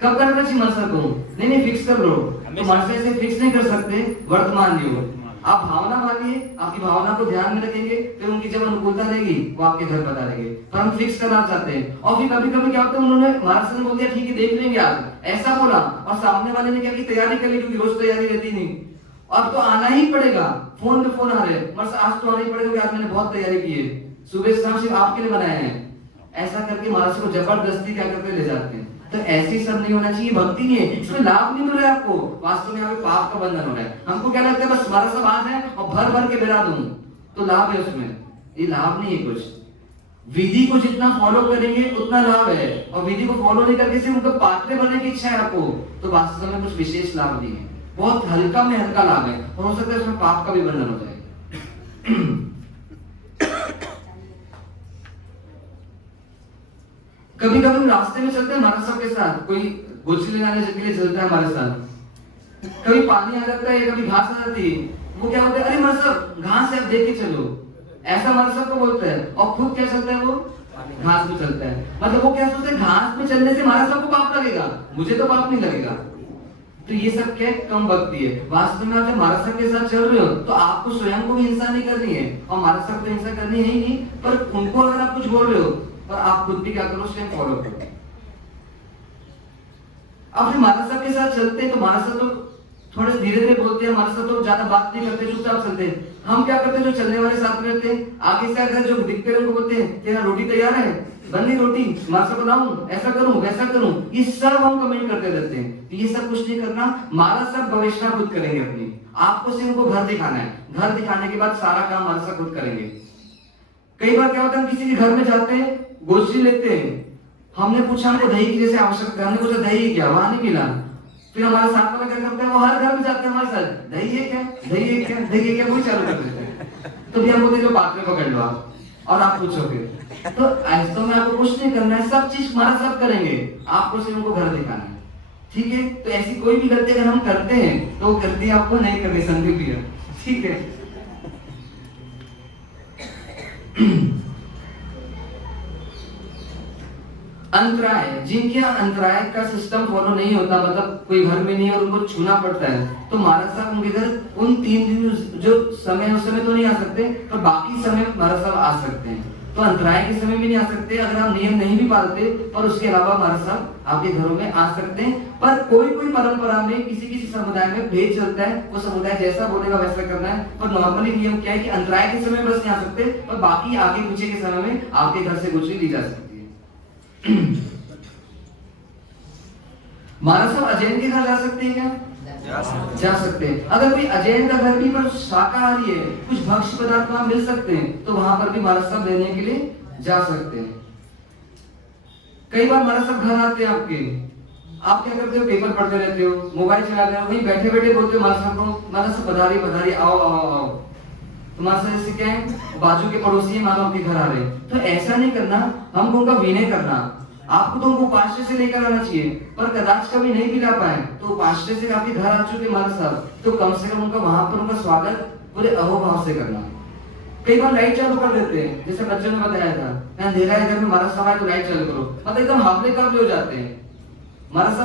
कब का रखना चाहिए महाराज साहब को? नहीं फिक्स कर लो। तो महाराज साहब ऐसे फिक्स नहीं कर सकते, वर्तमान में हो। आप भावना मानिए, आपकी भावना को ध्यान में रखेंगे, फिर उनकी जब अनुकूलता रहेगी वो आपके घर बता देंगे। पर हम फिक्स करना चाहते हैं, और फिर कभी कभी क्या होता है, उन्होंने महाराज साहब ने बोल दिया ठीक है देख लेंगे आज, ऐसा बोला, और सामने वाले ने क्या की तैयारी कर ली, क्योंकि रोज तैयारी रहती नहीं, अब तो आना ही पड़ेगा, फोन पे फोन आ रहे हैं, बस आज तो आना ही पड़ेगा, यार मैंने बहुत तैयारी की है, सुबह से शाम सिर्फ आपके लिए बनाए हैं। ऐसा करके महाराज को जबरदस्ती क्या करते ले जाते हैं। तो ऐसी सब नहीं होना चाहिए, भक्ति नहीं है, इसमें लाभ नहीं मिल रहा है आपको, वास्तव में यहाँ पे पाप का बंधन हो रहा है। हमको क्या लगता है बस महाराज सब आ जाए और भर भर के बिरा दूं तो लाभ है उसमें, ये लाभ नहीं है कुछ। विधि को जितना फॉलो करेंगे उतना लाभ है, और विधि को फॉलो नहीं करके सिर्फ उनको पात्र बनने की इच्छा है आपको, तो वास्तव में कुछ विशेष लाभ नहीं है, बहुत हल्का में हल्का लाभ है, और हो सकता है उसमें पाप का भी बंधन हो जाए। कभी कभी रास्ते में चलते हैं महाराज साहब के साथ, कोई गोची ले जाने के लिए चलता है हमारे साथ, कभी पानी आ जाता है, कभी घास आ जाती है, वो क्या बोलते हैं, अरे महाराज साहब घास है आप देख के चलो, ऐसा महाराज साहब को बोलते हैं, और खुद क्या चलता है वो घास में चलता है। मतलब वो क्या सोचते हैं, घास में चलने से महाराज साहब को पाप लगेगा, मुझे तो पाप नहीं लगेगा। तो ये सब क्या कम भक्ति है। वास्तव में आप जब महाराज साहब के साथ चल रहे हो तो आपको स्वयं को भी हिंसा नहीं करनी है, और महाराज साहब को हिंसा करनी है ही नहीं, पर उनको अगर आप कुछ बोल रहे हो और आप खुद भी क्या करो, स्वयं फॉलो करो। अब फिर महाराज साहब के साथ चलते हैं तो महाराज साहब तो थोड़े धीरे धीरे बोलते हैं, महाराज साहब तो ज्यादा बात नहीं करते, चुपचाप चलते हैं। हम क्या करते हैं, जो चलने वाले साथ में रहते हैं, आगे से अगर जो दिखते हैं उनको बोलते हैं तेरा रोटी तैयार है, बन गई रोटी, महाराज साहब बनाऊं, ऐसा करूं वैसा करूं, ये सब हम कमेंट करते रहते हैं। ये सब कुछ नहीं करना, महाराज साहब गवेषणा खुद करेंगे अपनी, आपको सिर्फ उनको घर दिखाना है, घर दिखाने के बाद सारा काम महाराज साहब खुद करेंगे। कई बार क्या होता है, हम किसी के घर में जाते हैं, गोश्ती लेते हैं, हमने पूछा हमको दही की जैसे आवश्यकता है, हमने पूछा दही क्या, वहां नहीं मिला, फिर हमारे साथ वाला क्या करते हैं, वो हर घर में जाते हैं हमारे साथ, दही है क्या, दही है क्या, दही है क्या, वही चालू कर देते हैं। तो भी हम बोलते जो पात्र पकड़ लो आप और आप पूछोगे। तो ऐसा में आपको कुछ नहीं करना है, सब चीज महाराज साहब करेंगे, आपको सिर्फ उनको घर दिखाना है, ठीक है। तो ऐसी कोई भी गलती अगर हम करते हैं तो वो गलती आपको नहीं करनी, संदीप भैया, ठीक है। अंतराय, जिनके अंतराय का सिस्टम फॉलो नहीं होता, मतलब कोई घर में नहीं और उनको छूना पड़ता है, तो महाराज साहब उनके घर उन 3 दिन जो समय उस समय तो नहीं आ सकते, पर बाकी समय महाराज साहब आ सकते हैं। तो अंतराय के समय भी नहीं आ सकते अगर आप नियम नहीं भी पालते, पर उसके अलावा महाराज साहब आपके घरों में आ सकते हैं। पर कोई कोई परंपरा में किसी किसी समुदाय में भेद चलता है, वो समुदाय जैसा बोलेगा वैसा करना है। पर नॉर्मली नियम क्या है कि अंतराय के समय बस नहीं आ सकते, पर बाकी आगे पीछे के समय में आपके घर से गुजरी ली जा सकती है। महाराज साहब अजैन के घर जा सकते हैं क्या? जा सकते हैं। अगर कोई अजैन का घर भी पर शाकाहारी है, कुछ भक्ष्य पदार्थ वहां मिल सकते हैं, तो वहां पर भी महाराज साहब लेने के लिए जा सकते हैं। कई बार महाराज साहब घर आते हैं आपके, आप क्या करते हो, पेपर पढ़ते रहते हो, मोबाइल चलाते हो, वहीं बैठे बैठे बोलते हो महाराज साहब को, महाराज साहब पधारिए पधारिए, आओ आओ आओ। तो महाराज साहब जैसे क्या है, बाजू के पड़ोसी है, मानो आपके घर आ रहे हैं, तो ऐसा नहीं करना, हमको उनका विनय करना। आपको तो उनको उपाश्रय से लेकर आना चाहिए, पर कदाच कभी नहीं मिला पाए तो उपाश्रय से आपके घर आ चुके महाराज साहब, तो कम से कम उनका वहां पर उनका स्वागत पूरे अहोभाव से करना। कई बार लाइट चालू कर देते हैं, जैसे बच्चों ने बताया था, अंधेरा है घर में, महाराज साहब आए तो लाइट चालू करो, मतलब एकदम हावले काबले हो जाते हैं। महाराज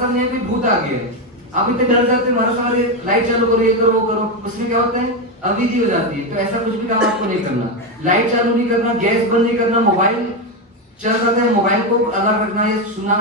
साहब ने भी भूत आ गया है, आप इतने डर जाते हैं, महाराज साहब लाइट चालू करो, ये करो वो करो, उसमें क्या होता है, अविधि हो जाती है। तो ऐसा कुछ भी काम आपको नहीं करना, लाइट चालू नहीं करना, गैस बंद नहीं करना, मोबाइल चल रहा है मोबाइल को अलग रखना, ये सुना,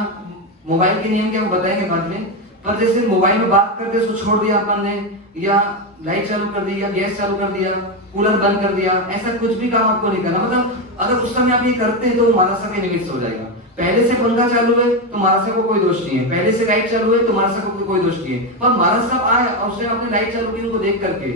मोबाइल के नियम क्या वो बताएंगे बाद में, पर जैसे मोबाइल में बात करते उसको छोड़ दिया अपन ने, या लाइट चालू कर दी, या गैस चालू कर दिया, कूलर बंद कर दिया, ऐसा कुछ भी काम आपको नहीं करना। मतलब अगर उस समय आप ये करते हैं तो महाराज साहब के निमित्त हो जाएगा। पहले से पंखा चालू है तो महाराज साहब को कोई दोष नहीं है, पहले से लाइट चालू है तो महाराज साहब को कोई दोष नहीं है, पर महाराज साहब आए और उसने अपनी लाइट चालू की उनको देख करके,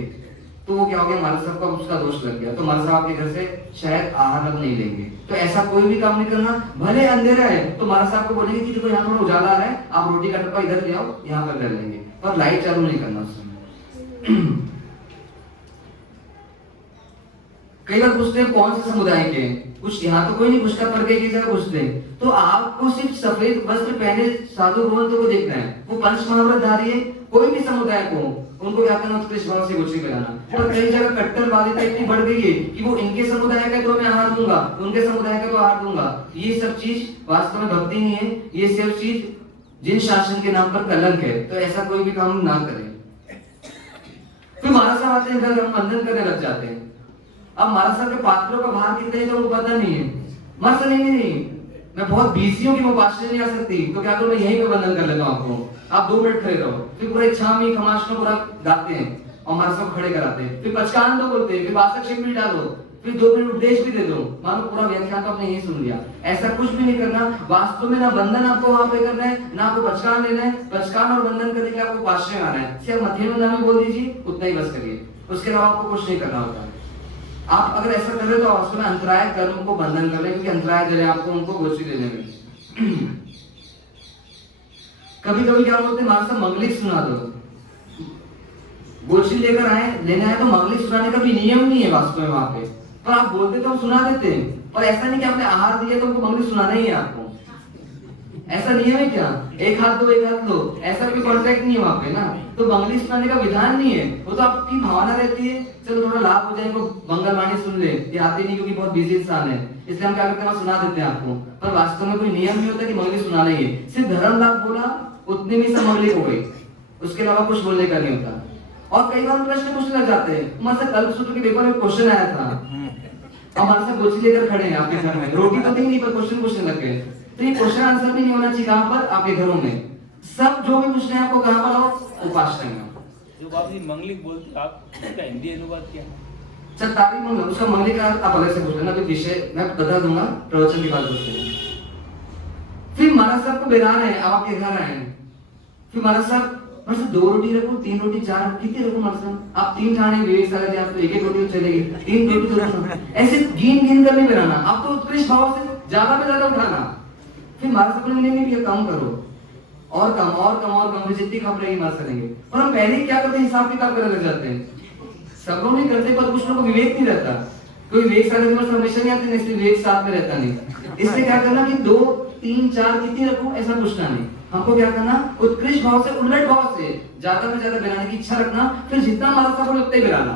तो वो क्या हो गया, महाराज साहब का उसका दोष लग गया, तो महाराज साहब आपके घर से शायद आहार अब नहीं लेंगे। तो ऐसा कोई भी काम नहीं करना। भले अंधेरा है तो महाराज साहब को बोलेंगे कि देखो यहाँ थोड़ा उजाला आ रहा है, आप रोटी का डब्बा इधर ले आओ, यहाँ पर कर लेंगे, पर लाइट चालू नहीं करना उस समय। कई बार पूछते हैं कौन से समुदाय के, कुछ यहाँ तो कोई नहीं पूछता, पर कई जगह पूछते हैं। तो आपको सिर्फ सफेद वस्त्र पहने साधु भगवंतों को देखना है, वो पंच महाव्रतधारी है, कोई भी समुदाय को, उनको क्या करना, उत्कृष्ट भाव से गुच्छी कराना। और कई जगह कट्टरवादिता इतनी बढ़ गई है कि वो इनके समुदाय का तो मैं आहार दूंगा, उनके समुदाय का तो आहार दूंगा। ये सब चीज वास्तव में भक्ति नहीं है, ये सिर्फ चीज जिन शासन के नाम पर कलंक है। तो ऐसा कोई भी काम ना करें। फिर महाराज साहब आते हैं, हम बंधन करने लग जाते हैं। अब महाराज साहब के पात्रों का भार कितना है तो उनको पता नहीं है। मस्त नहीं, मैं बहुत बिजी हूँ कि मैं पास नहीं आ सकती, तो क्या करूँ, मैं यहीं पे बंधन कर लेता हूँ आपको, आप 2 मिनट खड़े रहो। फिर पूरा इच्छा में खमाश में पूरा गाते हैं, और हमारे सब खड़े कराते हैं, फिर पचकान दो बोलते हैं, फिर वासक शिव भी डालो, फिर 2 मिनट उपदेश भी दे दो, मानो पूरा व्याख्यान तो आपने यही सुन लिया। ऐसा कुछ भी नहीं करना। वास्तव में ना बंधन आपको वहां पे करना है, ना आपको पचकान लेना है। पचकान और बंधन करने के लिए आपको उपाश्रय आना है, सिर्फ मथे में नाम बोल दीजिए, उतना ही बस करिए, उसके अलावा आपको कुछ नहीं करना होता। आप अगर ऐसा कर रहे हो तो वास्तव में अंतराय कर्म को बंधन कर रहे हैं, क्योंकि अंतराय दे रहे हैं आपको उनको गोष्ठी देने में। कभी कभी क्या बोलते हैं, हमारे साथ मंगलिक सुना दो, गोष्ठी लेकर आए, लेने आए तो मंगलिक सुनाने का भी नियम नहीं है वास्तव में वहां पे, पर आप बोलते तो हम सुना देते हैं। पर ऐसा नहीं कि आपने आहार दिया तो उनको मंगलिक सुनाना ही है आपको, ऐसा नियम है क्या? एक हाथ दो एक हाथ लो, ऐसा कोई कॉन्ट्रैक्ट नहीं है वहां पे ना। तो मंगलिक सुनाने का विधान नहीं है, वो तो आपकी भावना रहती है, चलो थोड़ा लाभ हो जाए, मंगलवाणी सुन ले, ये आते नहीं क्योंकि बहुत बिजी इंसान है, इसलिए हम क्या करते हैं, सुना देते हैं आपको। पर वास्तव में कोई नियम नहीं होता कि मंगलिक सुनाना ही है। सिर्फ धर्म लाभ बोला उतने में सब मंगलिक हो गई, उसके अलावा कुछ बोलने का नहीं होता। और कई बार प्रश्न पूछने लग जाते हैं। हमारे से कल सूत्र के पेपर में क्वेश्चन आया था, हमारे साथ गोची लेकर खड़े हैं आपके घर में, रोटी तो थी नहीं पर क्वेश्चन पूछने लग गए। तो ये क्वेश्चन आंसर भी नहीं होना चाहिए कहां पर, आपके घरों में। सब जो भी पूछना है आपको कहां पर आओ, उपासना में। जो बाबू जी मंगलिक बोलते आप, इसका हिंदी अनुवाद क्या है? चतारी मंगल, उसका मंगलिक का आप अलग से पूछ लेना, अभी विषय मैं बता दूंगा प्रवचन के बाद पूछ लेना। फिर महाराज साहब को बिरा रहे हैं, आप आपके घर आए, फिर महाराज साहब 2 रोटी रखो, 3 रोटी, 4 कितनी रखो महाराज साहब, आप 3 ठाणे विवेक सागर आप तो एक रोटी चलेगी, 3 रोटी तो ऐसे गिन कर नहीं बनाना, आप तो उत्कृष्ट भाव से ज्यादा पे ज्यादा उठाना। फिर महाराज साहब ने नहीं भी कम करो, और कम और कम और कम, जितनी कम रहेगी महाराज करेंगे। पर हम पहले क्या करते हैं, हिसाब किताब करने लग जाते हैं। सब लोग नहीं करते, पर कुछ लोगों को विवेक नहीं रहता, कोई विवेक सागर में हमेशा नहीं आते, इसलिए विवेक साथ में रहता नहीं। इसलिए क्या करना कि 2 3 4 कितनी रखूं ऐसा पूछना नहीं, हमको क्या करना, उत्कृष्ट भाव से, उल्लट भाव से ज्यादा में ज्यादा बिराने की इच्छा रखना। फिर जितना महाराज साहब बोले उतना ही बिराना,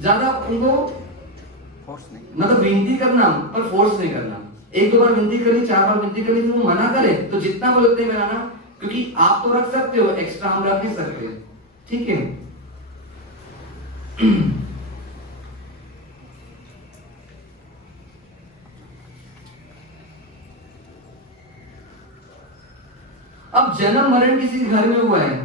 ज्यादा उनको मतलब विनती करना पर फोर्स नहीं करना। 1-2 बार विनती करी, 4 बार विनती करी, तो वो मना करे तो जितना बोले उतना ही बिराना, क्योंकि आप तो रख सकते हो, एक्स्ट्रा हम रख नहीं सकते, ठीक है। अब जन्म मरण किसी घर में हुआ है,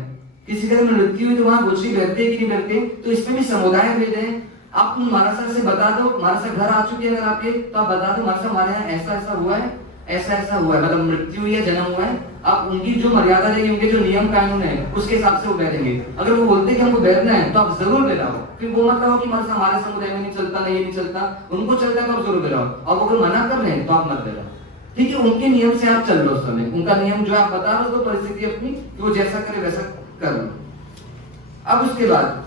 किसी घर में मृत्यु हुई, तो वहां गोची बैठते कि नहीं बैठते, तो इसमें भी समुदाय भेद है। आप महाराज साहब से बता दो, महाराज साहब घर आ चुके हैं अगर आपके, तो आप बता दो महाराज साहब हमारे यहाँ ऐसा ऐसा हुआ है, ऐसा ऐसा हुआ है, मतलब मृत्यु हुई है, जन्म हुआ है। आप उनकी जो मर्यादा रहेगी, उनके जो नियम कानून है, उसके हिसाब से वो बैठेंगे। अगर वो बोलते कि हमको बैठना है तो आप जरूर बैठाओ, फिर वो मत कहो कि हमारे समुदाय में नहीं चलता, नहीं ये नहीं चलता, उनको चलता है तो आप जरूर बैठाओ। और अगर मना कर रहे हैं तो आप मत बैठाओ, ठीक है। उनके नियम से आप चल लो, उस समय उनका नियम जो आप बता रहे हो, तो परिस्थिति अपनी वो जैसा करे वैसा कर लो। अब उसके बाद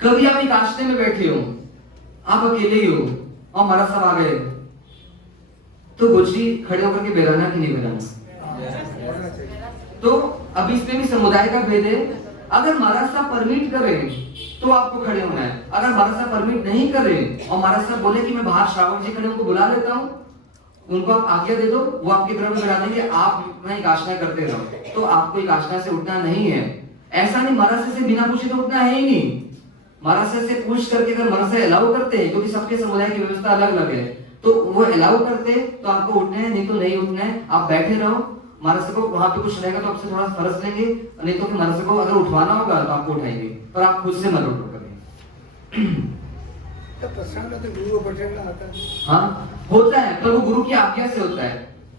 कभी आप एक आश्रय में बैठे हो, आप अकेले ही हो और महाराज साहब आ गए, तो गोची खड़े होकर के बेराना कि नहीं बेराना? तो अभी इसमें भी समुदाय का भेद है। अगर महाराज साहब परमिट करें तो आपको खड़े होना है, अगर महाराज साहब परमिट नहीं करें और महाराज साहब बोले कि मैं बाहर श्रावक जी खड़े उनको बुला लेता हूँ, उनको आप आज्ञा दे दो, वो आपकी तरफ में बिठा देंगे, आप एक आसना करते रहो, तो आपको एक आसना से उठना नहीं है। ऐसा नहीं महाराज से बिना पूछे तो उठना है ही नहीं, महाराज से पूछ करके अगर महाराज से अलाउ करते हैं, क्योंकि सबके समुदाय की व्यवस्था अलग अलग है, तो वो अलाउ करते तो आपको उठना है, नहीं तो नहीं उठना है, आप बैठे रहो। महाराज को वहां पे कुछ रहेगा तो आपसे थोड़ा फर्ज लेंगे, नहीं तो फिर महाराज को अगर उठवाना होगा तो आपको उठाएंगे, पर आप खुद से मत उठो कभी। तो प्रसंग तो गुरु बैठेगा आता है, हाँ होता है, पर वो गुरु की आज्ञा से होता है।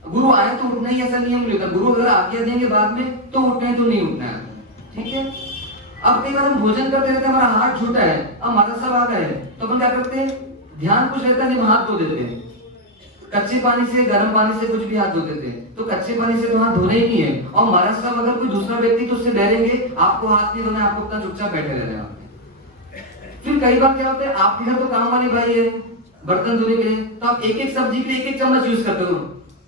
गुरु आए तो उठना ही ऐसा नियम नहीं होता, गुरु अगर आज्ञा देंगे बाद में तो उठना है तो नहीं उठना है, ठीक है। अब कई बार हम भोजन करते रहते हैं, हमारा हाथ छूटा है, अब महाराज साहब आ गए तो अपन क्या करते हैं, ध्यान कुछ रहता नहीं, हाथ धो देते हैं, कच्चे पानी से गर्म पानी से कुछ भी हाथ धो देते हैं, तो कच्चे पानी से तो हाथ धोने ही नहीं है। और महाराज साहब अगर कोई दूसरा व्यक्ति तो उससे डरेंगे, आपको हाथ नहीं धोना, आपको अपना चुपचाप बैठे रहना है। फिर कई बार क्या होता है, आपके घर तो काम वाले भाई है बर्तन धोने के लिए, तो आप एक एक सब्जी के लिए एक एक चम्मच यूज करते हो,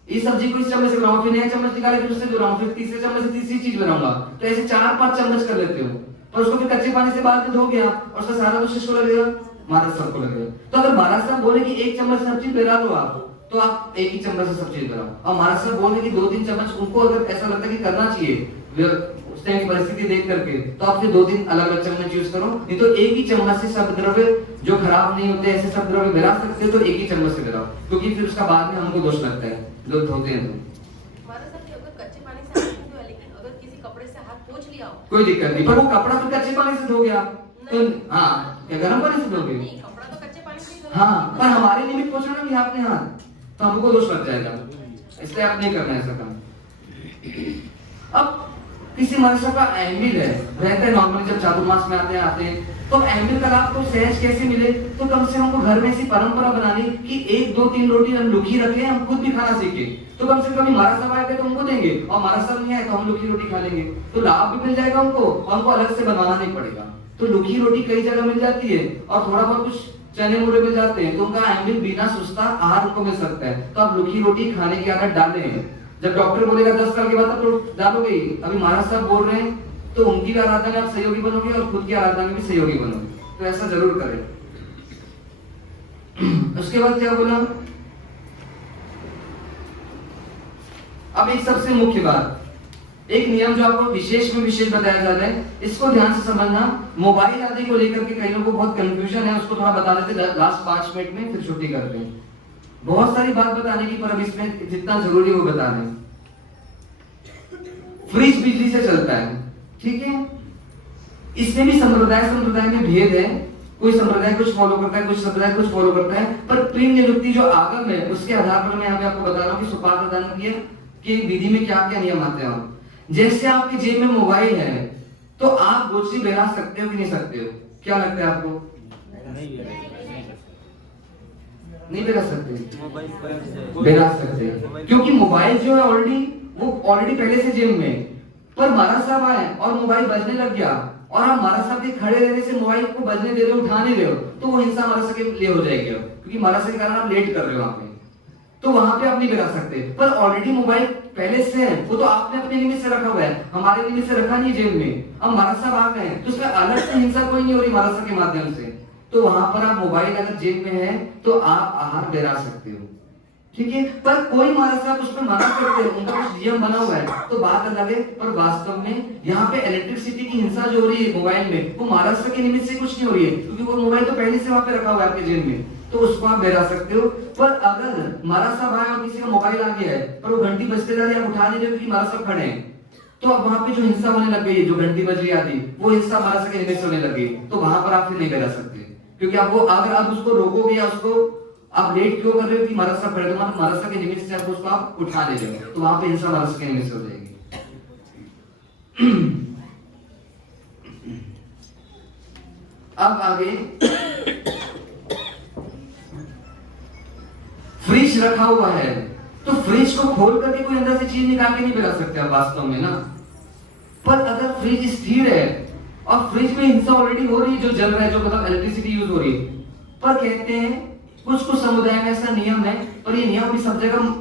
इस सब्जी को इस चम्मच से बनाओ, फिर नया चम्मच निकाले फिर उससे बनाओ, फिर तीसरे चम्मच से तीसरी चीज बनाऊंगा, तो ऐसे 4-5 चम्मच कर लेते हो, पर उसको फिर कच्चे पानी से बाद में धो गया और उसका सारा दोष किसको लगेगा, महाराज साहब को लगेगा। तो अगर महाराज साहब बोले कि 1 चम्मच सब्जी बेरा दो आप, तो आप 1 ही चम्मच से सब्जी बेराओ, और महाराज साहब बोले कि 2-3 चम्मच, उनको अगर ऐसा लगता है कि करना चाहिए उस टाइम की परिस्थिति देख करके, तो आप फिर 2-3 अलग-अलग चम्मच यूज करो, नहीं तो 1 ही चम्मच से सब द्रव्य जो खराब नहीं होते ऐसे सब द्रव्य बेरा सकते हो, तो 1 ही चम्मच से बेराओ, क्योंकि फिर उसका बाद में हमको दोष लगता है, लोग धोते हैं तो। हमारा सब अगर कच्चे पानी से हाथ नहीं धोया, लेकिन अगर किसी कपड़े से हाथ पोंछ लिया हो कोई दिक्कत नहीं, पर वो कपड़ा तो कच्चे पानी से धो गया तो हाँ क्या गर्म पानी से धोगे? नहीं, कपड़ा तो कच्चे पानी से ही धोना। हाँ, पर हमारे निमित्त पहुंचाना भी आपने हाथ, तो हमको दोष लग जाएगा, इसलिए आप नहीं करना ऐसा काम। अब किसी मनुष्य का एमिल है, रहते हैं नॉर्मली जब चातुर्मास में आते हैं तो एमिल का लाभ तो सहज कैसे मिले, तो कम से हमको घर में ऐसी परंपरा बनानी कि 1 2 3 रोटी हम लुकी रखें, हम खुद भी खाना सीखे, तो कम से कम हमारा सब आएगा तो हमको देंगे, और हमारा सब नहीं आए तो हम लुकी रोटी खा लेंगे, तो लाभ भी मिल जाएगा हमको और हमको अलग से बनवाना नहीं पड़ेगा। तो लुकी रोटी कई जगह मिल जाती है और थोड़ा बहुत कुछ चने मुड़े मिल जाते हैं, तो उनका एमिल बिना सुस्ता आहार को मिल सकता है, तो आप लुकी रोटी खाने की आदत डालें। जब डॉक्टर बोलेगा 10 साल के बाद तो डालोगे ही, अभी महाराज साहब बोल रहे हैं तो उनकी भी आराधना में आप सहयोगी बनोगे और खुद की आराधना में भी सहयोगी बनोगे, तो ऐसा जरूर करें। उसके बाद क्या बोला, अब एक सबसे मुख्य बात, एक नियम जो आपको विशेष में विशेष बताया जा रहा है, इसको ध्यान से समझना। मोबाइल आदि को लेकर के कई लोगों को बहुत कंफ्यूजन है, उसको थोड़ा बता देते लास्ट 5 मिनट में, फिर छुट्टी करते हैं। बहुत सारी बात बताने की, पर अब इसमें जितना जरूरी हो बता दें। फ्रिज बिजली से चलता है, ठीक है, इसमें भी संप्रदाय में भेद है, कोई संप्रदाय कुछ फॉलो करता है, कुछ संप्रदाय कुछ फॉलो करता है, पर प्रेम नियुक्ति जो आगम है उसके आधार पर मैं यहाँ पे आपको बता रहा हूँ कि सुपार प्रदान की विधि में क्या क्या नियम आते हैं। जैसे आपकी जेब में मोबाइल है तो आप गोचरी बहरा सकते हो कि नहीं सकते हो? क्या लगता है आपको? नहीं बहरा सकते, बहरा सकते, क्योंकि मोबाइल जो है ऑलरेडी पहले से जेब में, पर महाराज साहब आए और मोबाइल बजने लग गया और आप महाराज साहब के खड़े रहने से मोबाइल को बजने दे रहे हो, उठा नहीं रहे हो, तो वो हिंसा महाराज साहब के लिए हो जाएगी, क्योंकि महाराज साहब के कारण आप लेट कर रहे हो वहां पे, तो वहां पे आप नहीं बहरा सकते। पर ऑलरेडी मोबाइल पहले से है, वो तो आपने अपने निमित्त से रखा हुआ है, हमारे निमित्त से रखा नहीं जेब में। अब महाराज साहब आ गए तो उसमें अलग से हिंसा कोई नहीं हो रही महाराज साहब के माध्यम से, तो वहां पर आप मोबाइल अगर जेब में है तो आप आहार बहरा सकते हो, ठीक है। पर कोई महाराज साहब उसमें मना करते हैं, उनका कुछ नियम बना हुआ है तो बात अलग है, पर वास्तव में यहाँ पे इलेक्ट्रिसिटी की हिंसा जो हो रही है मोबाइल में, वो महाराज साहब के निमित्त से कुछ नहीं हो रही है, क्योंकि वो मोबाइल तो पहले से वहां पे रखा हुआ है आपके जेब में, तो उसको आप बहरा सकते हो। पर अगर महाराज साहब आए और किसी का मोबाइल आ गया है पर वो घंटी बजते जा रही है, आप उठा नहीं रहे क्योंकि महाराज साहब खड़े हैं, तो अब वहां पे जो हिंसा होने लग गई है, जो घंटी बज रही आती, वो हिंसा महाराज साहब के निमित्त से होने लग गई, तो वहां पर आप फिर नहीं बहरा सकते, क्योंकि आप वो अगर आप उसको रोकोगे या उसको आप लेट क्यों कर रहे हो कि महाराज साहब खड़े, तो महाराज साहब के निमित्त से आप उसको आप उठा ले रहे हो, तो वहां पे हिंसा महाराज साहब के निमित्त से हो जाएगी। अब आगे फ्रिज रखा हुआ है, तो फ्रिज को खोल करके कोई अंदर से चीज निकाल के नहीं बहरा सकते आप वास्तव में ना। पर अगर फ्रिज स्थिर है और फ्रिज में हिंसा ऑलरेडी हो रही है, जो जल रहा है, जो मतलब इलेक्ट्रिसिटी यूज हो रही है, पर कहते हैं कुछ समुदाय में ऐसा नियम है, पर ये नियम भी सब जगह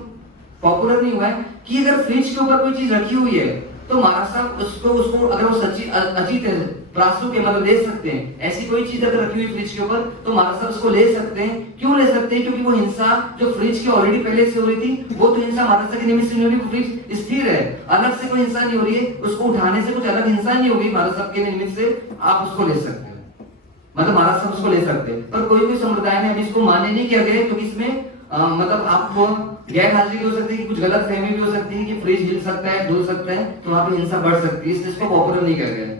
पॉपुलर नहीं हुआ है कि अगर फ्रिज के ऊपर कोई चीज रखी हुई है तो महाराज साहब उसको अगर वो सच्ची अजीत है प्रासु के मतलब ले सकते हैं। ऐसी कोई चीज अगर रखी हुई फ्रिज के ऊपर तो महाराज साहब उसको ले सकते हैं। क्यों ले सकते हैं? क्योंकि वो हिंसा जो फ्रिज की ऑलरेडी पहले से हो रही थी, वो तो हिंसा महाराज साहब के निमित्त से नहीं हो रही, फ्रिज स्थिर है, अलग से कोई हिंसा नहीं हो रही है, उसको उठाने से कुछ अलग हिंसा नहीं होगी महाराज साहब के निमित्त से, आप उसको ले सकते हैं, मतलब महाराज साहब उसको ले सकते हैं। पर कोई संप्रदाय में अभी इसको मान्य नहीं किया गया, क्योंकि इसमें मतलब आपको गैर हाजिरी भी हो सकती है, कुछ गलत फहमी भी हो सकती है कि फ्रिज हिल सकता है, डुल सकता है, तो वहां पे हिंसा बढ़ सकती है, इसलिए इसको पॉपुलर नहीं किया गया।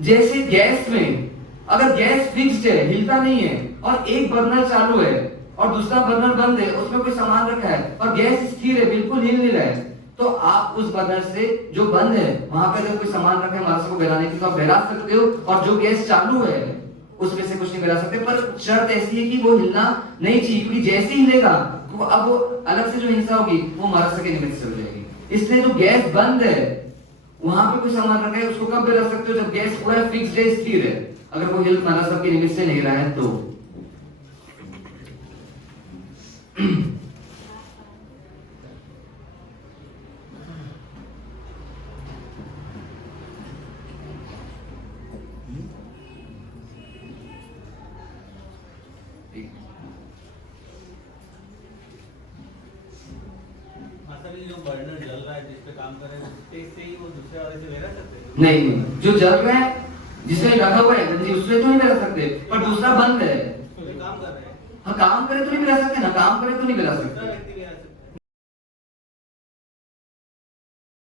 जैसे गैस में अगर गैस फिक्स्ड है, हिलता नहीं है, और एक बर्नर चालू है और दूसरा बर्नर बंद है, उसमें कोई सामान रखा है और गैस स्थिर है, बिल्कुल हिल नहीं रहा है, तो आप उस बर्नर से जो बंद है वहां पे अगर कोई सामान रखा है महाराज को बहराने की, तो आप बहरा सकते हो, और जो गैस चालू है उसमें से कुछ नहीं बहरा सकते। पर शर्त ऐसी है कि वो हिलना नहीं चाहिए, क्योंकि जैसे ही हिलेगा तो अब वो अलग से जो हिंसा होगी वो महाराज के निमित्त से हो जाएगी। इसलिए जो गैस बंद है वहां पे कोई सामान रखा है, उसको कब बहरा सकते हो? जब गैस पूरा फिक्स्ड है, स्थिर है, अगर वो हिल महाराज के निमित्त से नहीं रहा है तो। जो बर्नर जल रहा है, जिस पे काम कर रहे हैं, उससे ही वो दूसरे वाले से बहरा सकते हैं? नहीं, जो जल रहा है जिसमें रखा हुआ है गंजी, उसमें तो नहीं बहरा सकते, पर दूसरा बंद है, काम कर रहे हैं, हाँ काम करे तो नहीं बहरा सकते ना, काम करे तो नहीं बहरा सकते।